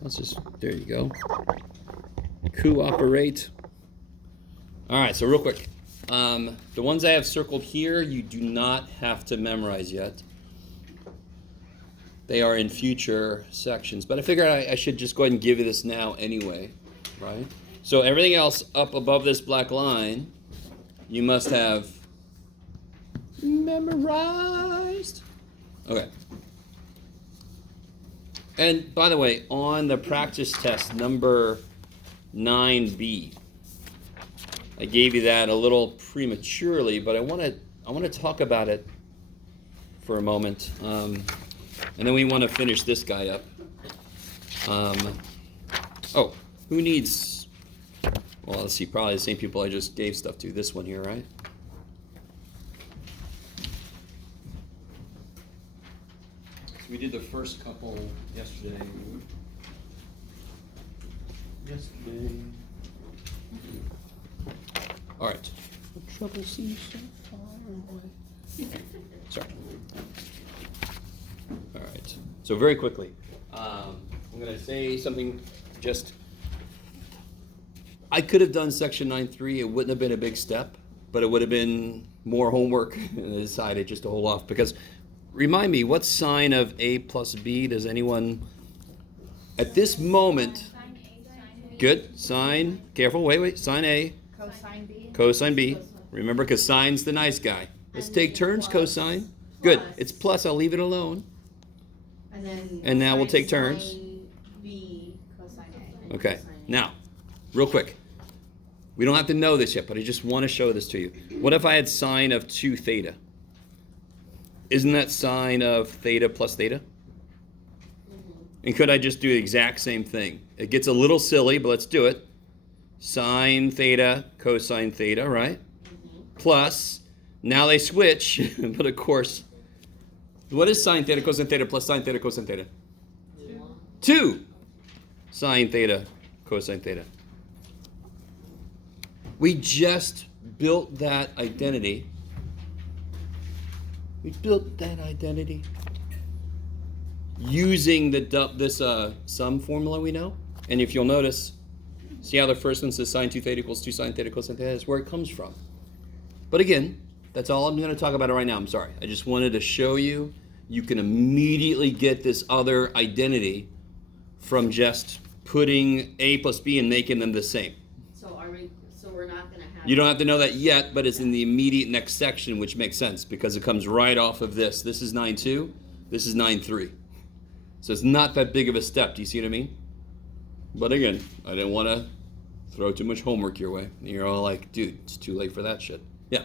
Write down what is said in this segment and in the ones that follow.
let's just, there you go. Cooperate. All right, so real quick. The ones I have circled here, you do not have to memorize yet. They are in future sections, but I figured I should just go ahead and give you this now anyway, right? So everything else up above this black line, you must have memorized. Okay. And by the way, on the practice test number 9B, I gave you that a little prematurely, but I want to talk about it for a moment, and then we want to finish this guy up. Oh, who needs? Well, let's see. Probably the same people I just gave stuff to. This one here, right? We did the first couple yesterday. All right. The trouble seems so far away. Sorry. All right. So very quickly, I'm going to say something. Just, I could have done section 9.3. It wouldn't have been a big step, but it would have been more homework, and I decided just to hold off because. Remind me, what sign of A plus B does anyone, at this moment, good, sine, careful, wait, sine A, Cosine B. cosine B, remember, because sine's the nice guy. Let's take turns, cosine, good, it's plus, I'll leave it alone. And now we'll take turns. Sine B, cosine A. Okay, now, real quick, we don't have to know this yet, but I just want to show this to you. What if I had sine of 2 theta? Isn't that sine of theta plus theta? Mm-hmm. And could I just do the exact same thing? It gets a little silly, but let's do it. Sine theta, cosine theta, right? Mm-hmm. Plus, now they switch, but of course, what is sine theta, cosine theta plus sine theta, cosine theta? 2 sine theta, cosine theta. We just built that identity. We built that identity using this sum formula we know. And if you'll notice, see how the first one says sine 2 theta equals 2 sine theta cosine theta? That's where it comes from. But again, that's all I'm going to talk about it right now. I'm sorry. I just wanted to show you. You can immediately get this other identity from just putting A plus B and making them the same. So we're not going to have... You don't have to know that yet, but it's in the immediate next section, which makes sense because it comes right off of this. This is 9.2. This is 9.3. So it's not that big of a step. Do you see what I mean? But again, I didn't want to throw too much homework your way. And you're all like, dude, it's too late for that shit. Yeah.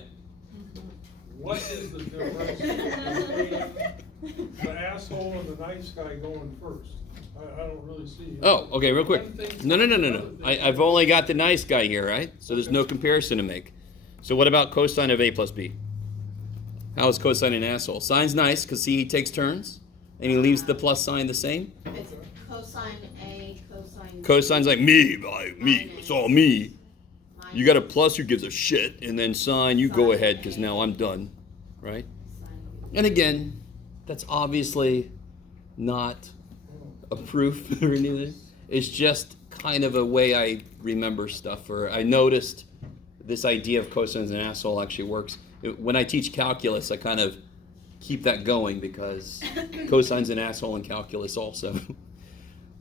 What is the difference between the asshole and the nice guy going first? I don't really see. Oh, okay, real quick. No. I've only got the nice guy here, right? So there's no comparison to make. So what about cosine of A plus B? How is cosine an asshole? Sine's nice because see, he takes turns and he leaves the plus sign the same. It's cosine A, cosine B. Cosine's like me, it's all me. You got a plus who gives a shit, and then sine, you go ahead because now I'm done, right? And again, that's obviously not a proof or anything. It's just kind of a way I remember stuff, or I noticed this idea of cosine's an asshole actually works. When I teach calculus, I kind of keep that going because cosine's an asshole in calculus also.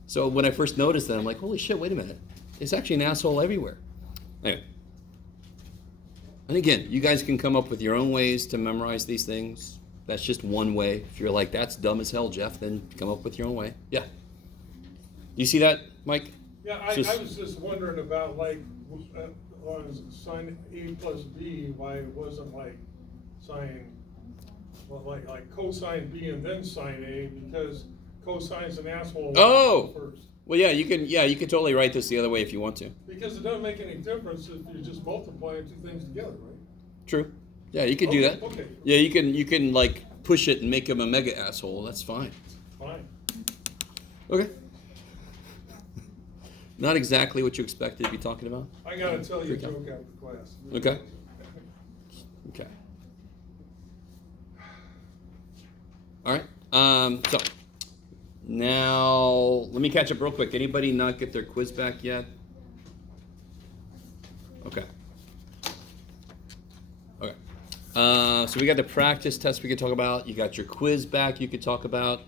So when I first noticed that, I'm like, holy shit, wait a minute. It's actually an asshole everywhere. Anyway. And again, you guys can come up with your own ways to memorize these things. That's just one way. If you're like, that's dumb as hell, Jeff, then come up with your own way. Yeah. You see that, Mike? Yeah, I was just wondering about like sine A plus B, why it wasn't like sine, well, like cosine B and then sine A, because cosine's an asshole. Oh! First. Well, yeah, you can totally write this the other way if you want to. Because it doesn't make any difference if you're just multiplying two things together, right? True. Yeah, you could do that. Okay. Yeah, you can like push it and make him a mega asshole. That's fine. Fine. Okay. Not exactly what you expected to be talking about. I gotta tell you a joke after class. Okay. Okay. All right. So Now, let me catch up real quick. Anybody not get their quiz back yet? Okay. Okay. So we got the practice test we could talk about. You got your quiz back you could talk about,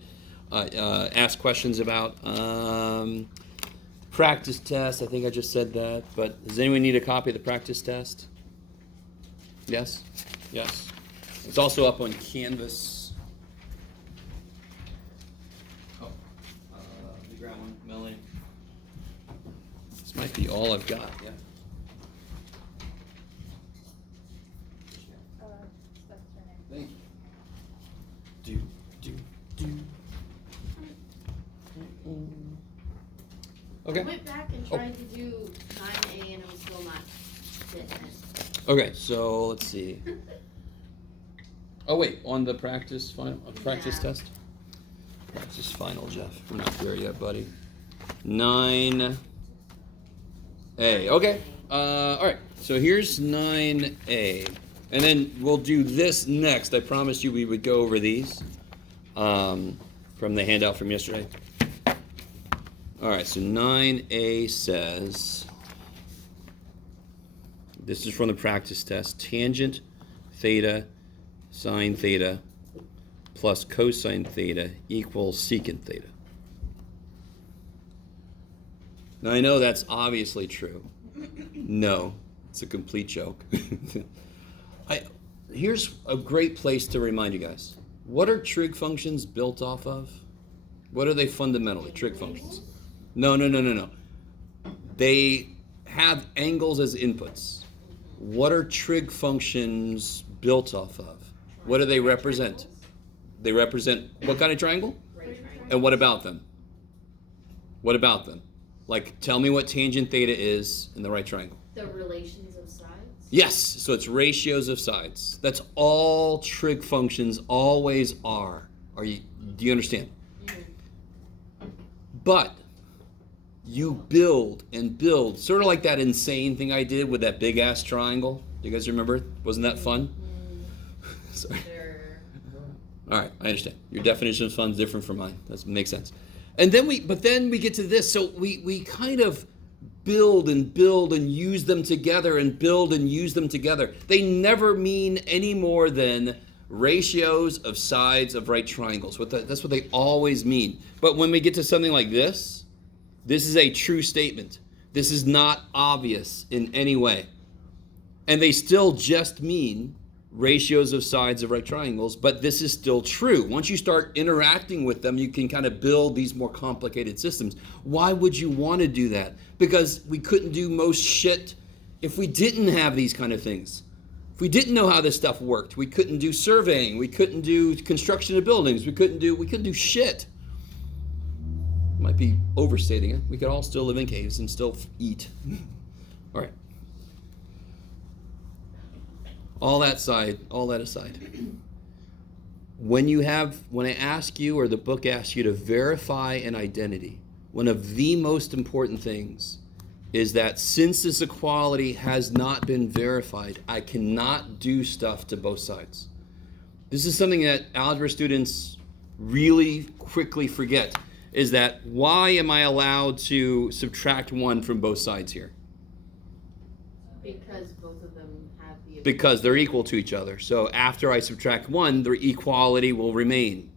ask questions about. Practice test, I think I just said that. But does anyone need a copy of the practice test? Yes? Yes. It's also up on Canvas. Oh, you grab one, Melanie. This might be all I've got, yeah. Thank you. Do. Okay. I went back and tried to do 9A and it was still not fitting it. Okay, so let's see. Oh wait, on the practice practice Yeah. test? Practice final, Jeff. We're not there yet, buddy. 9A. Okay. Alright, so here's 9A. And then we'll do this next. I promised you we would go over these from the handout from yesterday. Alright, so 9A says, this is from the practice test, tangent theta sine theta plus cosine theta equals secant theta. Now I know that's obviously true. No, it's a complete joke. Here's a great place to remind you guys. What are trig functions built off of? What are they fundamentally? Trig functions. No. They have angles as inputs. What are trig functions built off of? What do they represent? They represent what kind of triangle? Right triangle. And what about them? What about them? Like, tell me what tangent theta is in the right triangle. The relations of sides? Yes, so it's ratios of sides. That's all trig functions always are. Do you understand? Mm-hmm. But you build and build, sort of like that insane thing I did with that big ass triangle. Do you guys remember? Wasn't that fun? Sorry. They're All right, I understand. Your definition of fun is different from mine. That makes sense. And then we get to this. So we kind of build and use them together and build and use them together. They never mean any more than ratios of sides of right triangles. That's what they always mean. But when we get to something like this is a true statement. This is not obvious in any way. And they still just mean ratios of sides of right triangles, but this is still true. Once you start interacting with them, you can kind of build these more complicated systems. Why would you want to do that? Because we couldn't do most shit if we didn't have these kind of things. If we didn't know how this stuff worked, we couldn't do surveying, we couldn't do construction of buildings, we couldn't do shit. Might be overstating it. We could all still live in caves and still eat. All right. All that aside. When I ask you, or the book asks you to verify an identity, one of the most important things is that since this equality has not been verified, I cannot do stuff to both sides. This is something that algebra students really quickly forget, is that why am I allowed to subtract 1 from both sides here? because both of them have the Because they're equal to each other. So after I subtract 1, their equality will remain.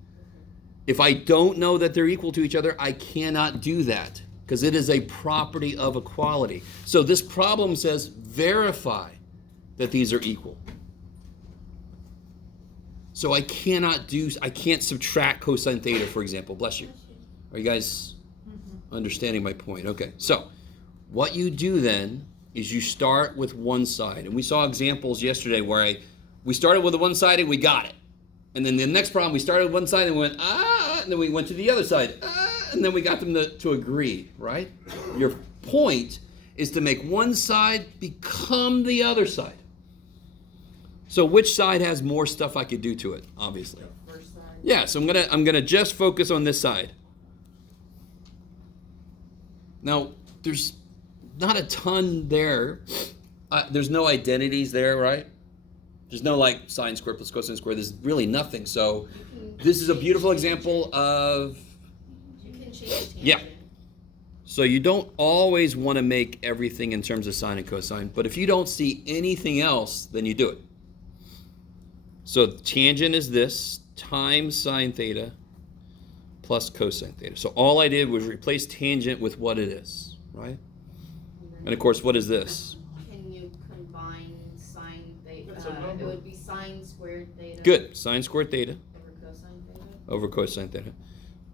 If I don't know that they're equal to each other, I cannot do that because it is a property of equality. So this problem says verify that these are equal. So I can't subtract cosine theta, for example. Bless you. Are you guys understanding my point? Okay. So what you do then is you start with one side. And we saw examples yesterday where we started with the one side and we got it. And then the next problem, we started with one side and we went, and then we went to the other side, and then we got them to agree, right? Your point is to make one side become the other side. So which side has more stuff I could do to it, obviously? first side. Yeah, so I'm gonna just focus on this side. Now, there's not a ton there. There's no identities there, right? There's no like sine squared plus cosine squared. There's really nothing. So this is a beautiful example of change tangent. Yeah. So you don't always want to make everything in terms of sine and cosine, but if you don't see anything else, then you do it. So tangent is this times sine theta plus cosine theta. So all I did was replace tangent with what it is, right? And of course, what is this? Can you combine sine theta? That's a number. It would be sine squared theta. Good. Sine squared theta Over cosine theta. over cosine theta.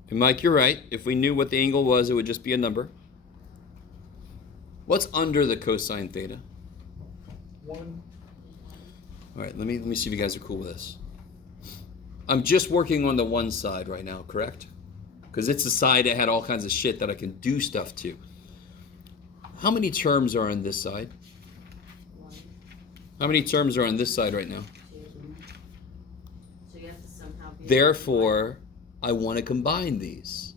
And Mike, you're right. If we knew what the angle was, it would just be a number. What's under the cosine theta? 1. All right, let me see if you guys are cool with this. I'm just working on the one side right now, correct? Because it's the side that had all kinds of shit that I can do stuff to. How many terms are on this side? 1, How many terms are on this side right now? 2. So you have to somehow be. Therefore, I want to combine these.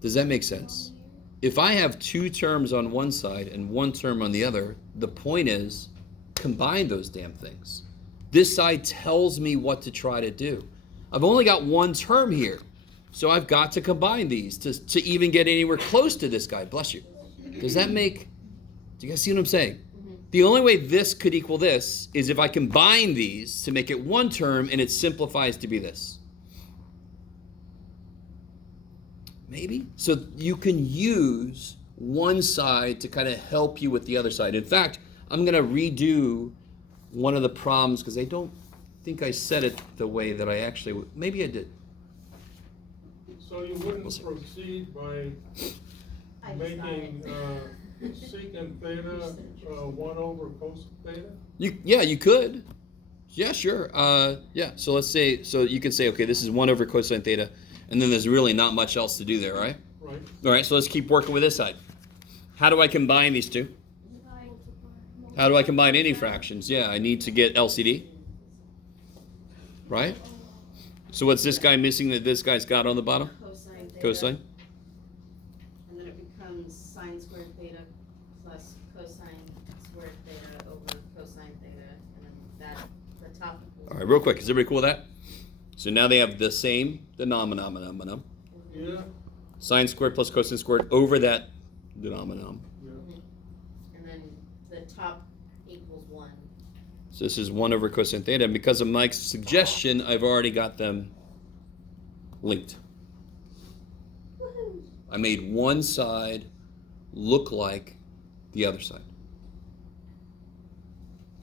Does that make sense? If I have two terms on one side and one term on the other, the point is combine those damn things. This side tells me what to try to do. I've only got one term here, so I've got to combine these to even get anywhere close to this guy. Bless you. Does that make, do you guys see what I'm saying? The only way this could equal this is if I combine these to make it one term and it simplifies to be this. Maybe? So you can use one side to kind of help you with the other side. In fact, I'm going to redo one of the problems because I don't think I said it the way that I actually would. Maybe I did. So you wouldn't We'll see. proceed by I just got making it. secant theta 1 over cos theta? You could. Yeah, sure. Yeah, so let's say, so you can say, okay, this is 1 over cosine theta, and then there's really not much else to do there, right? Right. All right, so let's keep working with this side. How do I combine these two? How do I combine any fractions? Yeah, I need to get LCD, right? So what's this guy missing that this guy's got on the bottom? Cosine theta. Cosine. And then it becomes sine squared theta plus cosine squared theta over cosine theta, and then that, the top equals. All right, real quick, is everybody cool with that? So now they have the same denominator. Yeah. Sine squared plus cosine squared over that denominator. Yeah. And then the top equals 1. So this is 1 over cosine theta, and because of Mike's suggestion, I've already got them linked. I made one side look like the other side.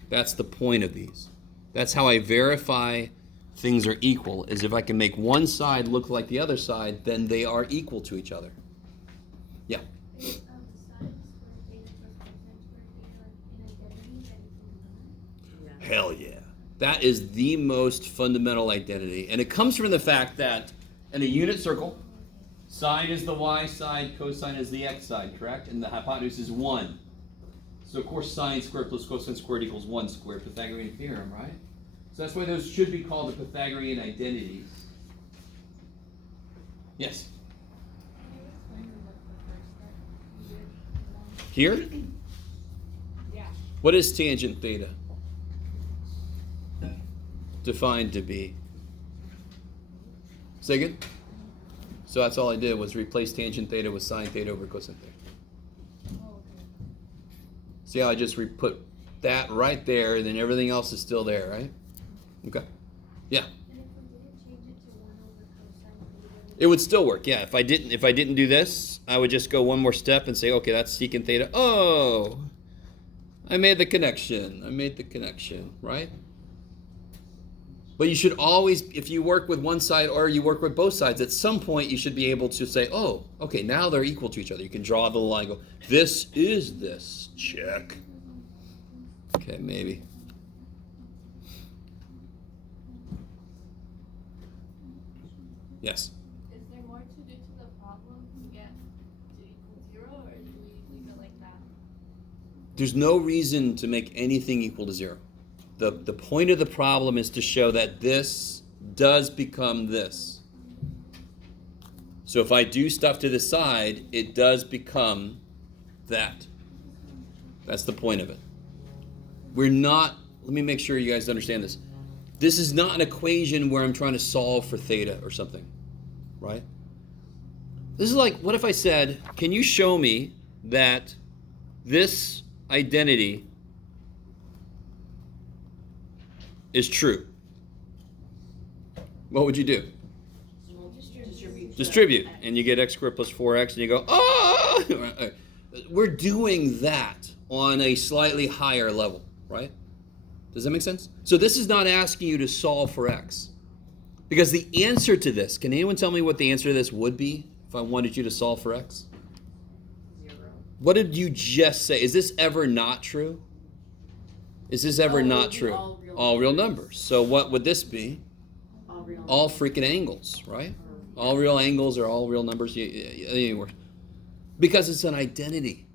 That's the point of these. That's how I verify things are equal, is if I can make one side look like the other side, then they are equal to each other. Yeah. Yeah. Hell yeah. That is the most fundamental identity. And it comes from the fact that in a unit circle, sine is the y side, cosine is the x side, correct? And the hypotenuse is 1. So of course sine squared plus cosine squared equals 1 squared, Pythagorean theorem, right? So that's why those should be called the Pythagorean identities. Yes? Here? Yeah. What is tangent theta defined to be? Say again? So that's all I did was replace tangent theta with sine theta over cosine theta. Oh, okay. See how I just put that right there, and then everything else is still there, right? Okay. Yeah. And if we didn't change it to 1 over cosine theta, It would still work, yeah. If I didn't do this, I would just go one more step and say, okay, that's secant theta. Oh, I made the connection. Right? But you should always, if you work with one side or you work with both sides, at some point you should be able to say, oh, okay, now they're equal to each other. You can draw the line, go, this is this. Check. Okay, maybe. Yes. is there more to do to the problem to get to equal 0, or do we leave it like that? There's no reason to make anything equal to 0. The point of the problem is to show that this does become this. So if I do stuff to the side, it does become that. That's the point of it. We're not, let me make sure you guys understand this. This is not an equation where I'm trying to solve for theta or something, right? This is like, what if I said, can you show me that this identity is true? What would you do? Distribute, and you get x squared plus 4x, and you go, oh! We're doing that on a slightly higher level, right? Does that make sense? So this is not asking you to solve for x. Because the answer to this, can anyone tell me what the answer to this would be if I wanted you to solve for x? 0. What did you just say? Is this ever not true? Is this ever Oh, not it would be true? all real numbers. numbers. So what would this be? All real. All freaking angles, right? All real angles are all real numbers. Anyway, because it's an identity.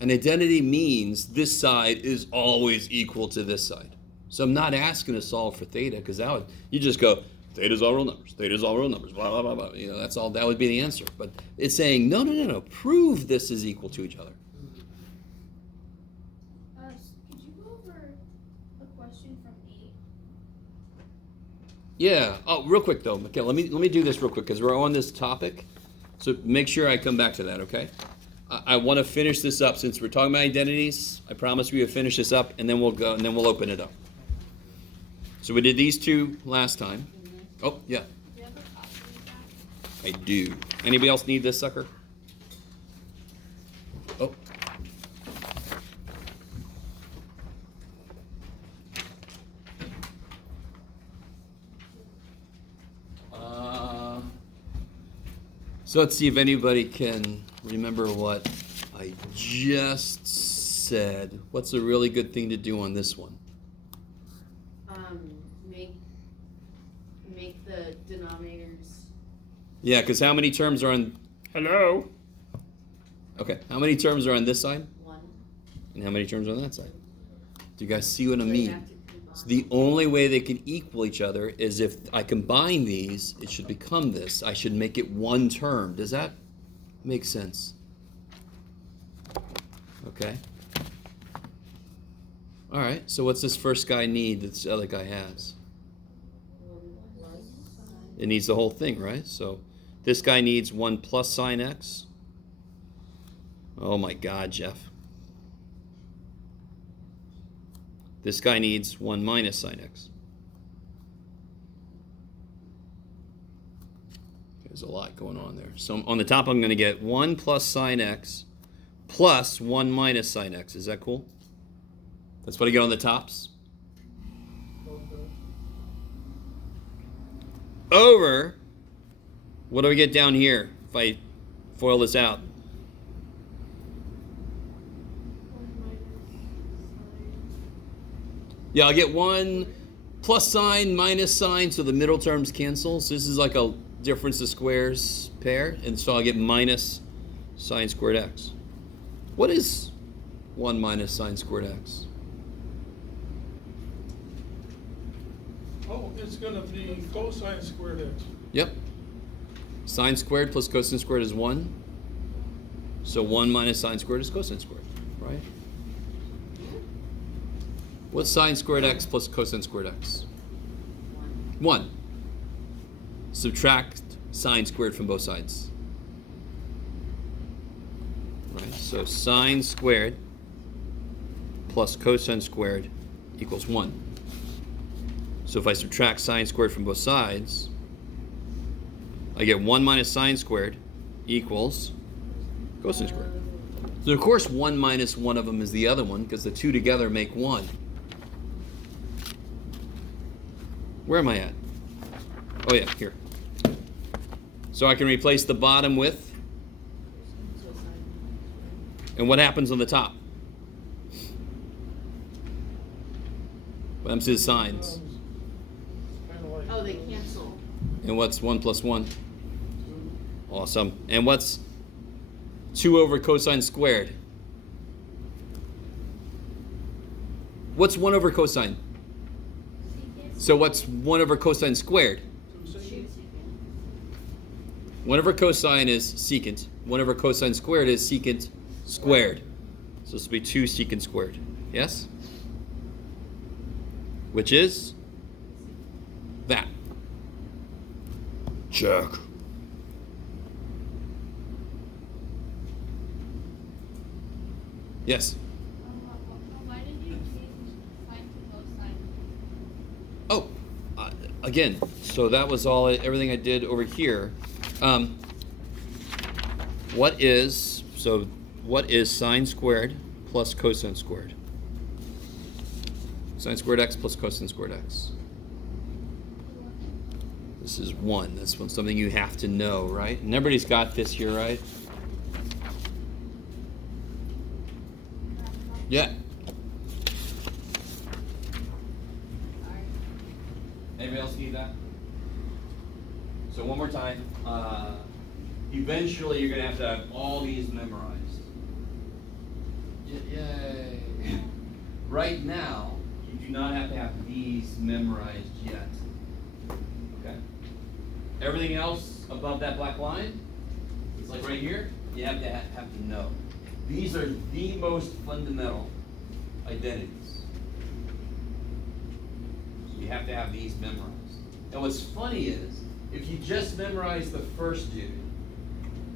An identity means this side is always equal to this side. So I'm not asking to solve for theta, because that would, you just go, theta's all real numbers, theta's all real numbers, blah, blah, blah, blah. You know, that's all, that would be the answer. But it's saying, no, prove this is equal to each other. Could you go over a question from 8? Yeah. Oh, real quick though, okay. Let me do this real quick because we're on this topic. So make sure I come back to that, okay? I want to finish this up since we're talking about identities. I promise we will finish this up and then we'll go and then we'll open it up. So we did these two last time. Oh yeah, Do you have a copy of that? I do. Anybody else need this sucker? Oh. So let's see if anybody can remember what I just said. What's a really good thing to do on this one? Make the denominators. Yeah, because how many terms are on... Hello? Okay, how many terms are on this side? 1. And how many terms are on that side? Do you guys see what I So you mean? have to combine. So the only way they can equal each other is if I combine these, it should become this. I should make it one term. Does that make sense? Okay. All right, so what's this first guy need that this other guy has? 1 plus sine. It needs the whole thing, right? So this guy needs 1 plus sine x. Oh my God, Jeff. This guy needs 1 minus sine x. There's a lot going on there. So on the top, I'm going to get 1 plus sine x plus 1 minus sine x. Is that cool? That's what I get on the tops. Okay. Over, what do we get down here if I FOIL this out? 1 minus sine. Yeah, I'll get 1 plus sine minus sine, so the middle terms cancel. So this is like a difference of squares pair, and so I'll get minus sine squared x. What is 1 minus sine squared x? Oh, it's gonna be cosine squared x. Yep. Sine squared plus cosine squared is 1. So 1 minus sine squared is cosine squared, right? What's sine squared x plus cosine squared x? 1. 1. Subtract sine squared from both sides. Right? So sine squared plus cosine squared equals 1. So if I subtract sine squared from both sides, I get 1 minus sine squared equals cosine squared. So of course 1 minus one of them is the other one because the two together make 1. Where am I at? Oh yeah, here. So I can replace the bottom with, and what happens on the top? What happens to the signs? Kinda like. Oh, they cancel. And what's 1 plus 1? 2. Awesome. And what's 2 over cosine squared? What's 1 over cosine? So what's 1 over cosine squared? 2 secant. 1 over cosine is secant. 1 over cosine squared is secant squared. So this will be 2 secant squared. Yes? Which is that. Check. Yes. Why did you change sine to cosine? Oh, again, so that was everything I did over here. What is sine squared plus cosine squared? Sine squared x plus cosine squared x. This is 1. That's something you have to know, right? And everybody's got this here, right? Yeah. Anybody else need that? So one more time. Eventually, you're going to have all these memorized. Yay. Right now, you do not have to have these memorized yet. Okay? Everything else above that black line, it's like right here, you have to know. These are the most fundamental identities. So you have to have these memorized. And what's funny is, if you just memorize the first dude,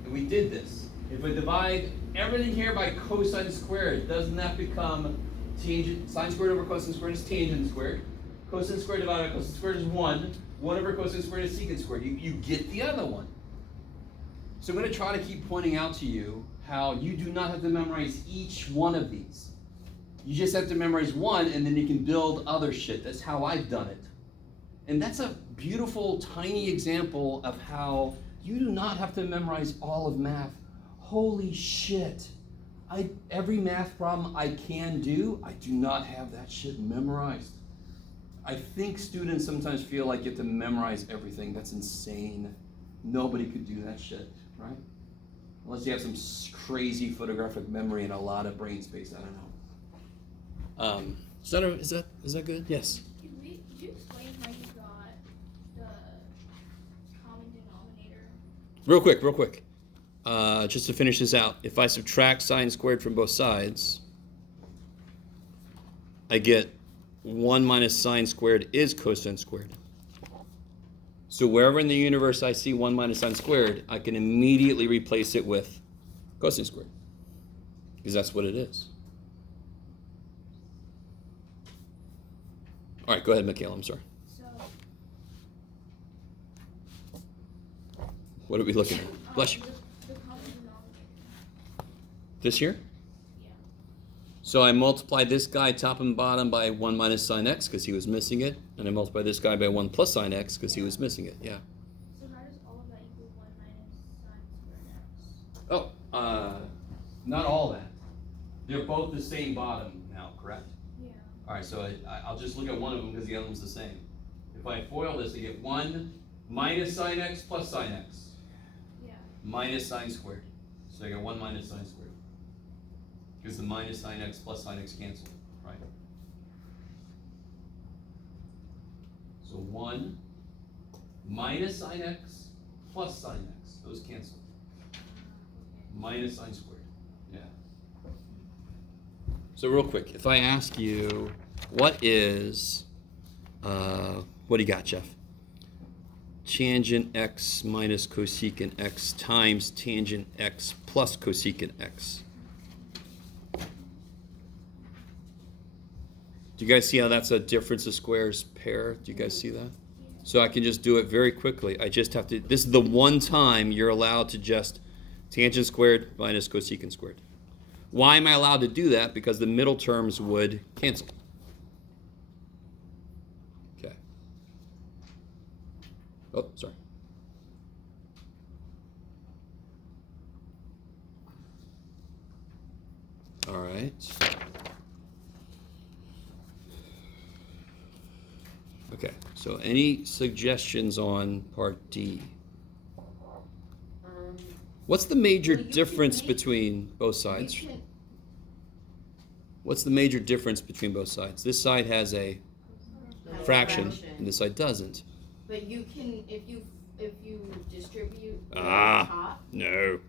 and we did this, if we divide everything here by cosine squared, doesn't that become tangent? Sine squared over cosine squared is tangent squared. Cosine squared divided by cosine squared is 1. 1 over cosine squared is secant squared. You get the other one. So I'm going to try to keep pointing out to you how you do not have to memorize each one of these. You just have to memorize one, and then you can build other shit. That's how I've done it. And that's a beautiful, tiny example of how you do not have to memorize all of math. Holy shit. Every math problem I can do, I do not have that shit memorized. I think students sometimes feel like you have to memorize everything. That's insane. Nobody could do that shit, right? Unless you have some crazy photographic memory and a lot of brain space. I don't know. Is that good? Yes. Could you explain how you got the common denominator? Real quick. Just to finish this out, if I subtract sine squared from both sides, I get 1 minus sine squared is cosine squared. So wherever in the universe I see 1 minus sine squared, I can immediately replace it with cosine squared, because that's what it is. All right, go ahead, Michaela, I'm sorry. So, What are we looking at? Bless you. the common denominator. This here? Yeah. So I multiply this guy top and bottom by 1 minus sine x because he was missing it, and I multiply this guy by 1 plus sine x because he was missing it, yeah. So how does all of that equal 1 minus sine squared x? Not all that. They're both the same bottom now, correct? Yeah. All right, so I'll just look at one of them because the other one's the same. If I FOIL this, I get 1 minus sine x plus sine x Yeah. minus sine squared. So I get 1 minus sine squared. Because the minus sine x plus sine x cancel, right? So 1 minus sine x plus sine x. Those cancel. Minus sine squared. Yeah. So real quick, if I ask you, what is, what do you got, Jeff? Tangent x minus cosecant x times tangent x plus cosecant x. Do you guys see how that's a difference of squares pair? Do you guys see that? So I can just do it very quickly. I just have to, this is the one time you're allowed to just tangent squared minus cosecant squared. Why am I allowed to do that? Because the middle terms would cancel. Okay. Oh, sorry. All right. Okay, so any suggestions on part D? What's the major Well, you can difference make- between both sides? You can, What's the major difference between both sides? This side has a have a fraction, and this side doesn't. But you can, if you distribute the Ah. top, No.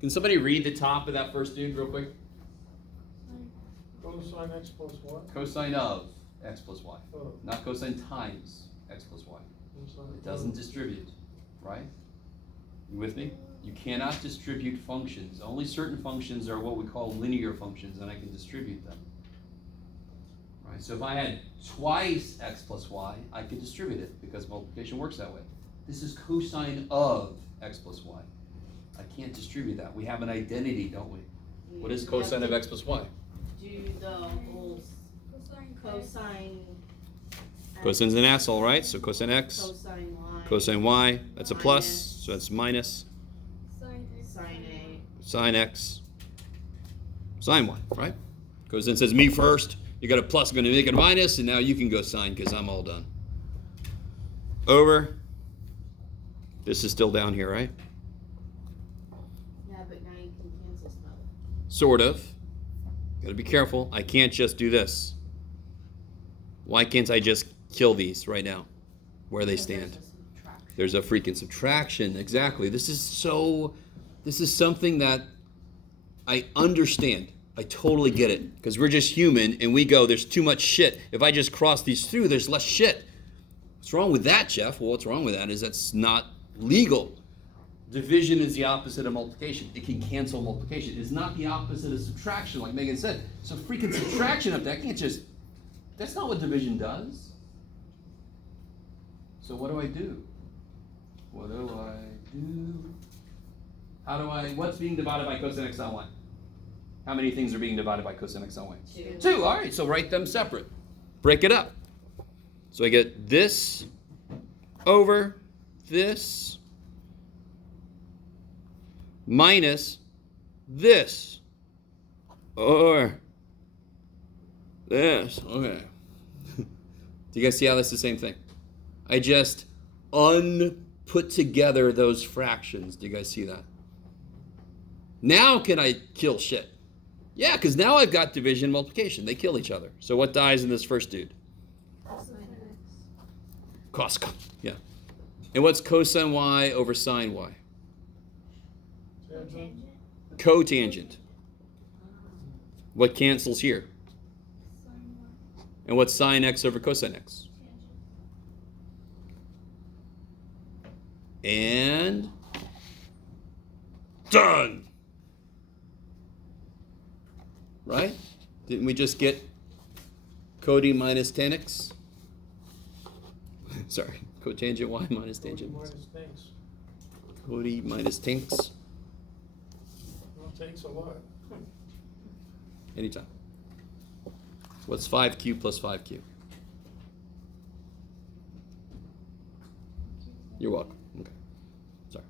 Can somebody read the top of that first dude real quick? Cosine x plus what? Cosine of x plus y, Oh, not cosine times x plus y. cosine It doesn't of- distribute, right? You with me? You cannot distribute functions. Only certain functions are what we call linear functions, and I can distribute them. Right? So if I had twice x plus y, I could distribute it because multiplication works that way. This is cosine of x plus y. I can't distribute that. We have an identity, don't we? What is cosine of x plus y? Do the whole cosine. Cosine's an asshole, right? So cosine x, Cosine y. cosine y, that's a plus, Minus. so that's minus. Sine a. Sine x, sine y, right? Cosine says me first, you got a plus, I'm going to make it a minus, and now you can go sine because I'm all done. Over. This is still down here, right? Yeah, but now you can cancel stuff. Sort of. Got to be careful. I can't just do this. Why can't I just kill these right now where they stand? There's a freaking subtraction. Exactly. This is something that I understand. I totally get it. Because we're just human and we go, there's too much shit. If I just cross these through, there's less shit. What's wrong with that, Jeff? Well, what's wrong with that is that's not legal. Division is the opposite of multiplication. It can cancel multiplication. It's not the opposite of subtraction, like Megan said. So freaking subtraction up there, I can't just, that's not what division does. So what do I do? What do I do? What's being divided by cosine x on y? How many things are being divided by cosine x on y? 2. All right, so write them separate. Break it up. So I get this over this minus this or this. Okay. Do you guys see how that's the same thing? I just put together those fractions. Do you guys see that? Now can I kill shit? Yeah, because now I've got division and multiplication. They kill each other. So what dies in this first dude? Cos. Yeah. And what's cosine y over sine y? Cotangent. What cancels here? And what's sine x over cosine x? And done. Right? Didn't we just get cot minus tan x? Sorry, cotangent y minus tangent. Minus tanks. Cot minus tanks. Well, tanks a lot. Anytime. What's 5q plus 5q? You're welcome. Okay. Sorry.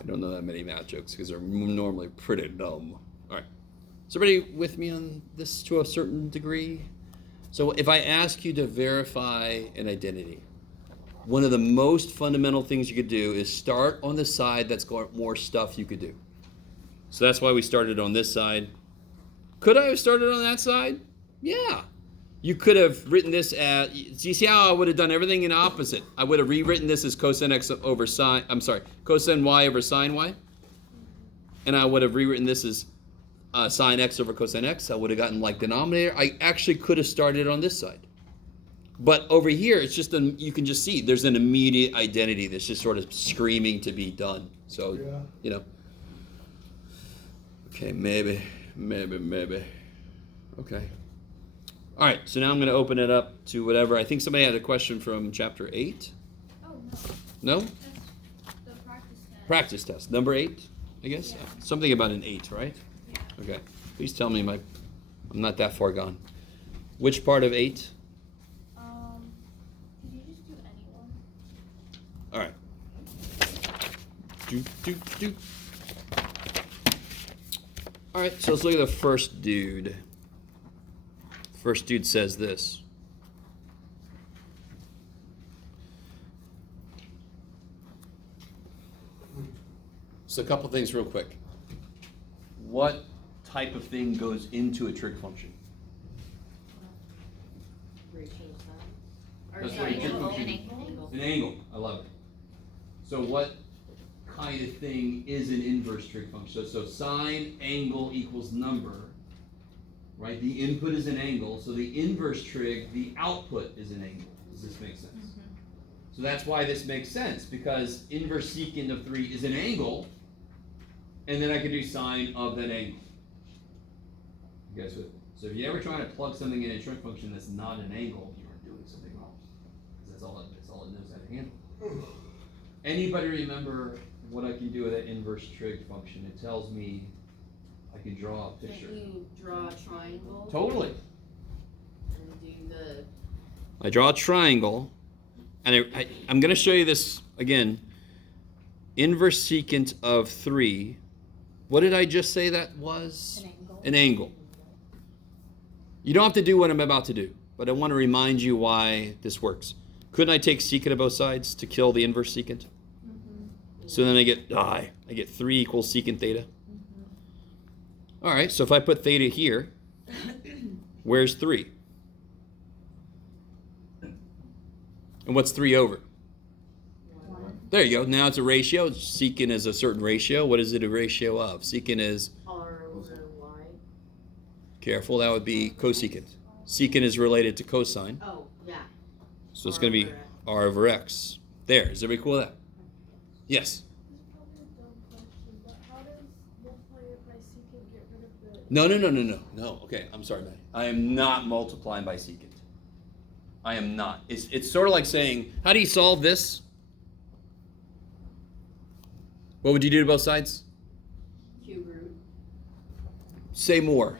I don't know that many math jokes because they're normally pretty dumb. All right. Is everybody with me on this to a certain degree? So if I ask you to verify an identity, one of the most fundamental things you could do is start on the side that's got more stuff you could do. So that's why we started on this side. Could I have started on that side? Yeah. You could have written this as, you see how I would have done everything in opposite? I would have rewritten this as cosine x over sine, cosine y over sine y. And I would have rewritten this as sine x over cosine x. I would have gotten like denominator. I actually could have started on this side. But over here, it's just, you can just see there's an immediate identity that's just sort of screaming to be done. So, Yeah. you know. Okay, maybe. Okay. All right, so now I'm going to open it up to whatever. I think somebody had a question from chapter 8. Oh, No? no. That's the practice test. Practice test. Number 8, I guess? Yeah. Something about an 8, right? Yeah. Okay. Please tell me I'm not that far gone. Which part of 8? Could you just do anyone? All right. Do. All right, so let's look at the first dude. First dude says this. So a couple things real quick. What type of thing goes into a trig function? Ratio sine. Or That's sorry, what a trig angle. function- An angle. I love it. So what kind of thing is an inverse trig function? So sine angle equals number, right? The input is an angle, so the inverse trig, the output is an angle. Does this make sense? So that's why this makes sense, because inverse secant of 3 is an angle, and then I can do sine of that angle. You guys with it? So if you're ever trying to plug something in a trig function that's not an angle, you are doing something wrong. Because that's all it knows how to handle. Anybody remember what I can do with that inverse trig function? It tells me I can draw a picture. Can't you draw a triangle? Totally. And do the, I draw a triangle, and I'm going to show you this again. Inverse secant of 3. What did I just say that was? An angle. An angle. You don't have to do what I'm about to do, but I want to remind you why this works. Couldn't I take secant of both sides to kill the inverse secant? So then I get 3 equals secant theta. All right, so if I put theta here, where's 3? And what's 3 over? 1. There you go. Now it's a ratio. Secant is a certain ratio. What is it a ratio of? Secant is, R over Y. careful, that would be cosecant. Secant is related to cosine, Oh, yeah. so it's R going to be over X. r over x. There, is everybody cool with that? Yes. This is probably a dumb question, but how does multiplying it by secant get rid of the? No. Okay, I'm sorry, Maddie. I am not multiplying by secant. I am not. It's sort of like saying, how do you solve this? What would you do to both sides? Cube root. Say more.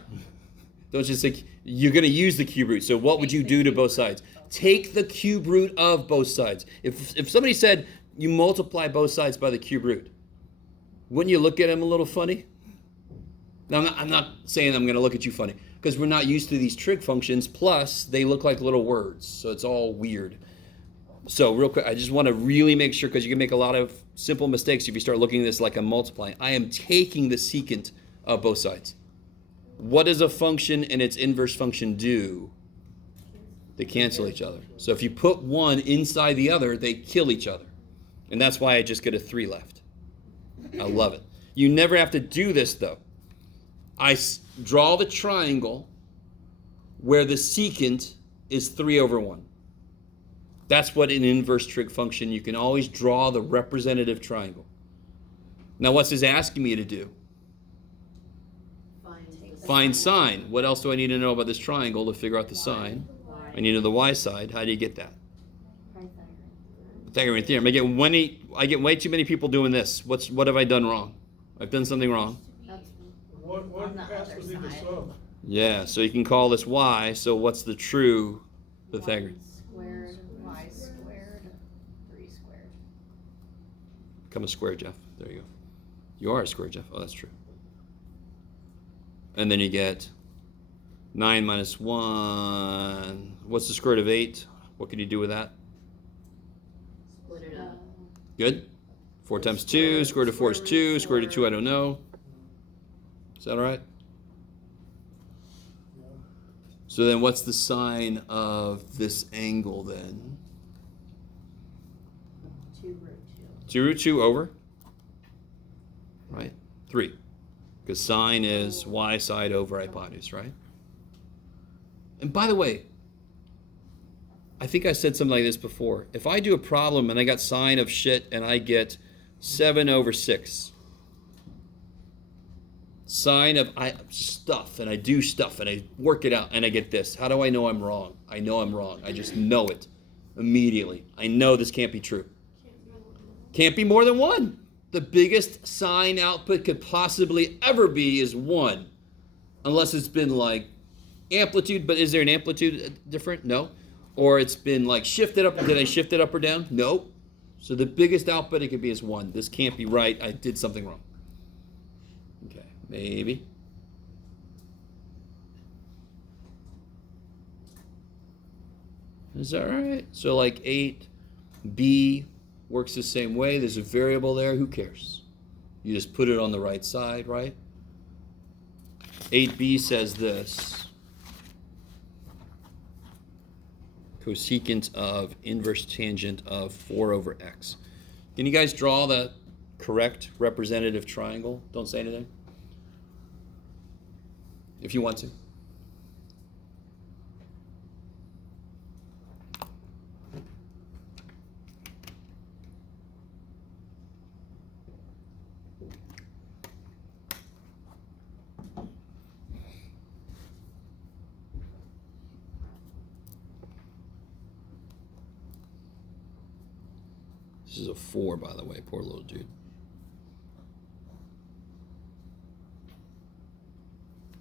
Don't just say, you're going to use the cube root. So what would you do to both sides? Take the cube root of both sides. If somebody said you multiply both sides by the cube root, wouldn't you look at him a little funny? Now, I'm not saying I'm going to look at you funny, because we're not used to these trig functions, plus they look like little words, so it's all weird. So real quick, I just want to really make sure, because you can make a lot of simple mistakes if you start looking at this like I'm multiplying. I am taking the secant of both sides. What does a function and its inverse function do? They cancel each other. So if you put one inside the other, they kill each other. And that's why I just get a 3 left. I love it. You never have to do this, though. I draw the triangle where the secant is 3 over 1. That's what an inverse trig function, you can always draw the representative triangle. Now what's this asking me to do? Find sine. What else do I need to know about this triangle to figure out the sine? I need to know the y side. How do you get that? Pythagorean theorem. I get way too many people doing this. What have I done wrong? I've done something wrong. That's One On the has other to be the side. sum. Yeah, so you can call this y. So what's the true Pythagorean? Squared, y squared, 3 squared. Become a square, Jeff. There you go. You are a square, Jeff. Oh, that's true. And then you get 9 minus 1. What's the square root of 8? What can you do with that? split it up. Good? 4 times 2. Square root of 4 is 2. Square root of 2, I don't know. Is that all right? Yeah. So then what's the sine of this angle then? 2 root 2. 2 root 2 over? Right? 3. Because sine is y side over hypotenuse, right? And by the way, I think I said something like this before. If I do a problem and I got sine of shit and I get 7 over 6, sine of stuff, and I do stuff and I work it out and I get this, how do I know I'm wrong? I know I'm wrong. I just know it immediately. I know this can't be true. Can't be more than 1. The biggest sine output could possibly ever be is 1. Unless it's been like amplitude, but is there an amplitude different? No. Or it's been like shifted up. Did I shift it up or down? No. So the biggest output it could be is 1. This can't be right. I did something wrong. Okay, maybe. Is that right? So like 8b works the same way. There's a variable there. Who cares? You just put it on the right side, right? 8b says this. Cosecant of inverse tangent of 4 over x. Can you guys draw the correct representative triangle? Don't say anything. If you want to. This is a 4, by the way. Poor little dude.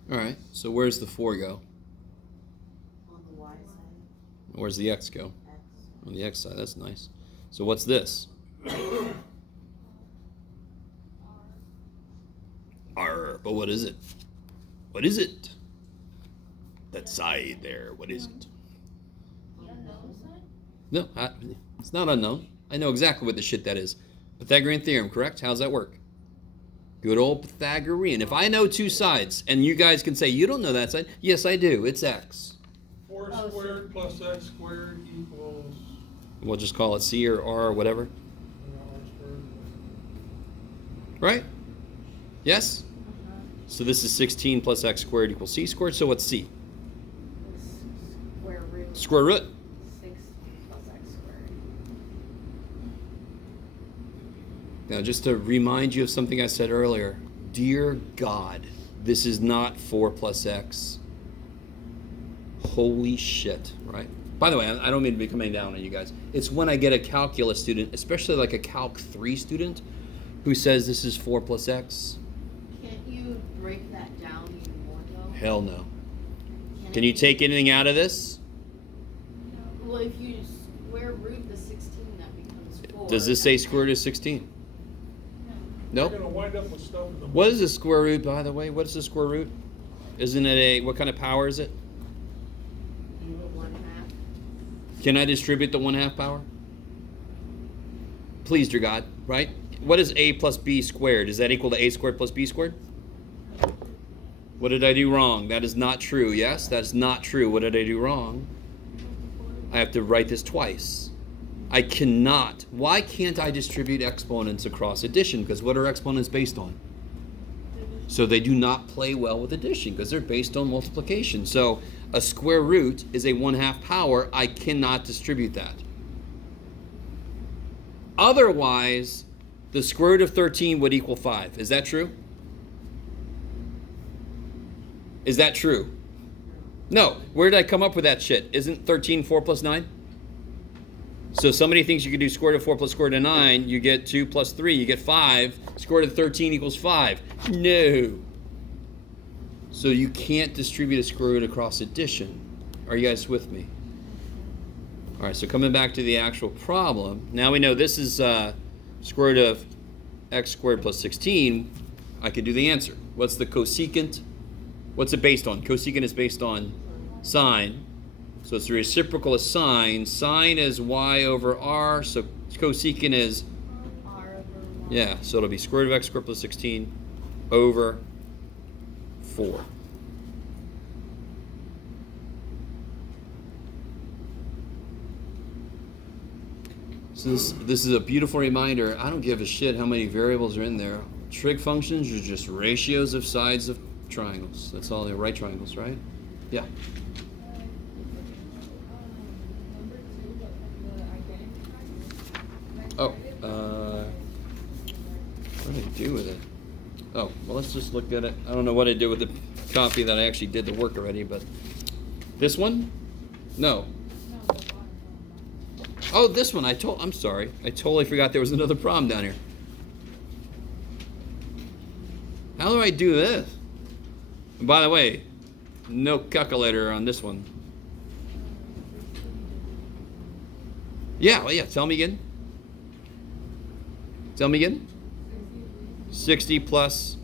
All right, so where's the 4 go? On the Y side, Where's the X go? X. On the X side, that's nice. So what's this? R, but what is it? What is it? That side there, what is it? The unknown side? No, it's not unknown. I know exactly what the shit that is. Pythagorean theorem, correct? How's that work? Good old Pythagorean. If I know 2 sides, and you guys can say, you don't know that side. Yes, I do. It's X. 4 squared plus X squared equals, We'll just call it C or R or whatever. R squared. Right? Yes? So this is 16 plus X squared equals C squared. So what's C? Square root. Square root. 6 plus X squared. Now, just to remind you of something I said earlier, dear God, this is not 4 plus X. Holy shit, right? By the way, I don't mean to be coming down on you guys. It's when I get a calculus student, especially like a Calc 3 student, who says this is 4 plus X. Can't you break that down even more though? Hell no. Can Can it you be- take anything out of this? Well, if you square root the 16, that becomes 4. Does this say square root of 16? You're Nope. gonna wind up with stuff in the. What is the square root, by the way? What is the square root? Isn't it a, what kind of power is it? 1/2. Can I distribute the 1/2 power? Please, dear God, right? What is a plus b squared? Is that equal to a squared plus b squared? What did I do wrong? That is not true. Yes, that's not true. What did I do wrong? I have to write this twice. I cannot. Why can't I distribute exponents across addition? Because what are exponents based on? So they do not play well with addition because they're based on multiplication. So a square root is a 1/2 power. I cannot distribute that. Otherwise, the square root of 13 would equal 5. Is that true? Is that true? No. Where did I come up with that shit? Isn't 13 4 plus 9? So somebody thinks you can do square root of 4 plus square root of 9. You get 2 plus 3. You get 5. Square root of 13 equals 5. No. So you can't distribute a square root across addition. Are you guys with me? All right, so coming back to the actual problem. Now we know this is square root of x squared plus 16. I could do the answer. What's the cosecant? What's it based on? Cosecant is based on sine. So it's the reciprocal of sine. Sine is y over r, so cosecant is, R over 1. yeah, so it'll be square root of x squared plus 16 over 4. So this is a beautiful reminder. I don't give a shit how many variables are in there. Trig functions are just ratios of sides of triangles. That's all they're right triangles, right? Yeah. Number 2, the identity triangle. Oh, what did I do with it? Oh, well, let's just look at it. I don't know what I did with the copy that I actually did the work already, but this one? No. No, the bottom one. Oh, this one. I'm sorry. I totally forgot there was another problem down here. How do I do this? And by the way, no calculator on this one. Yeah, well, yeah. Tell me again. Tell me again. 60 plus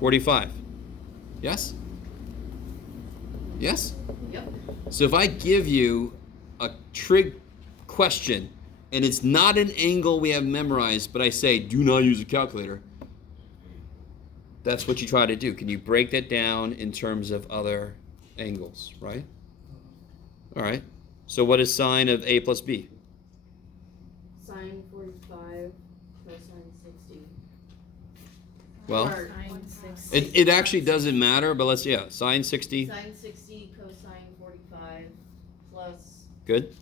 45. Yes? Yes? Yep. So if I give you a trig question and it's not an angle we have memorized, but I say, do not use a calculator, that's what you try to do. Can you break that down in terms of other angles, right? All right. So what is sine of a plus b? Sine 45, cosine 60. Well, Or Sine 60. it actually doesn't matter, but let's, yeah, sine 60. Sine 60, cosine 45, plus Good.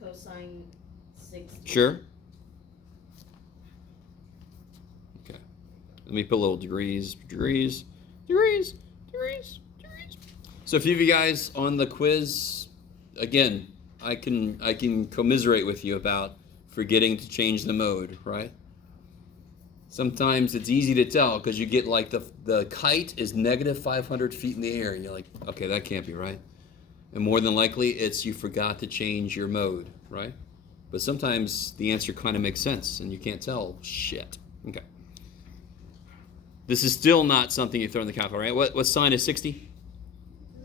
cosine 60. Sure. Okay. Let me put little degrees. So a few of you guys on the quiz, again, I can commiserate with you about forgetting to change the mode, right? Sometimes it's easy to tell because you get like the kite is negative 500 feet in the air, and you're like, okay, that can't be right. And more than likely, it's you forgot to change your mode, right? But sometimes the answer kind of makes sense, and you can't tell. Shit. Okay. This is still not something you throw in the calculator, right? What sine is 60?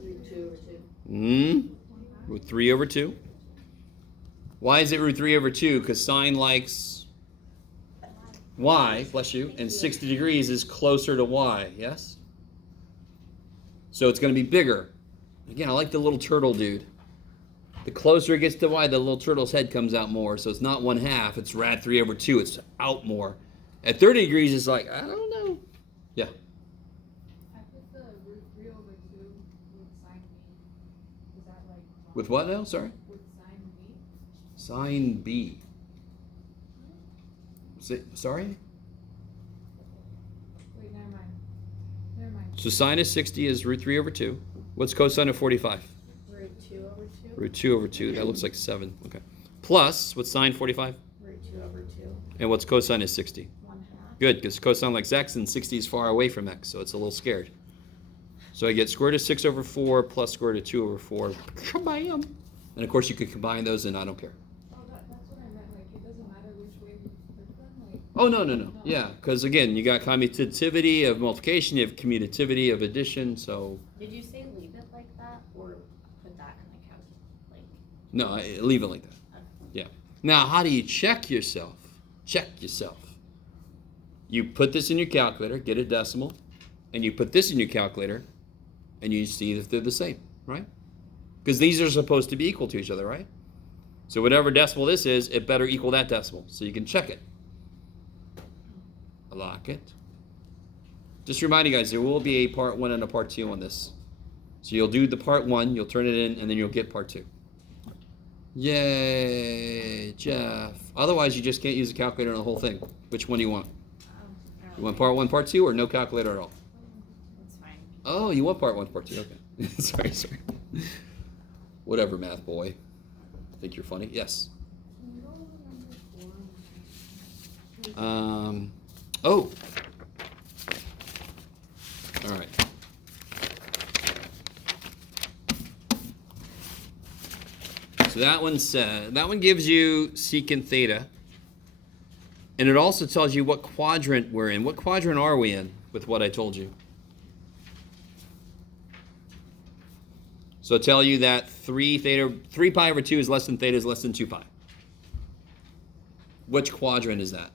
Root 2/2. Root 3 over 2. Why is it root 3 over 2? Because sine likes y, bless you, and 60 degrees is closer to y, yes? So it's going to be bigger. Again, I like the little turtle dude. The closer it gets to y, the little turtle's head comes out more. So it's not 1/2, it's rad 3 over 2. It's out more. At 30 degrees, it's like, I don't know. Yeah. I put the root 3 over 2 with sine B. Is that like wrong? With what now? Sorry? With sine B? Sine B. Sorry? Wait, never mind. Never mind. So sine of 60 is root 3 over 2. What's cosine of 45? Root 2 over 2? Root 2 over 2. That looks like 7. Okay. Plus, what's sine 45? Root 2 over 2. And what's cosine is 60? 1/2. Good, because cosine likes x and 60 is far away from x, so it's a little scared. So I get square root of 6 over 4 plus square root of 2 over 4. Kabam! And of course you could combine those and I don't care. Oh, that's what I meant. Like, it doesn't matter which way we put them. Like, Oh, no. Yeah, because again, you got commutativity of multiplication, you have commutativity of addition, so Did you say leave it like that or put that in the calc? Like, no, leave it like that. Yeah. Now, how do you check yourself? Check yourself. You put this in your calculator, get a decimal, and you put this in your calculator, and you see if they're the same, right? Because these are supposed to be equal to each other, right? So whatever decimal this is, it better equal that decimal, so you can check it. I like it. Just remind you guys, there will be a part 1 and a part 2 on this. So you'll do the part 1, you'll turn it in, and then you'll get part 2. Yay, Jeff. Otherwise, you just can't use a calculator on the whole thing. Which one do you want? You want part 1, part 2, or no calculator at all? that's fine. Oh, you want part 1, part 2. Okay. sorry. Whatever, math boy. Think you're funny? Yes. can you go over number 4? Oh. All right. So that one gives you secant theta. And it also tells you what quadrant we're in. What quadrant are we in with what I told you? So tell you that 3 pi over 2 is less than theta is less than 2 pi. Which quadrant is that?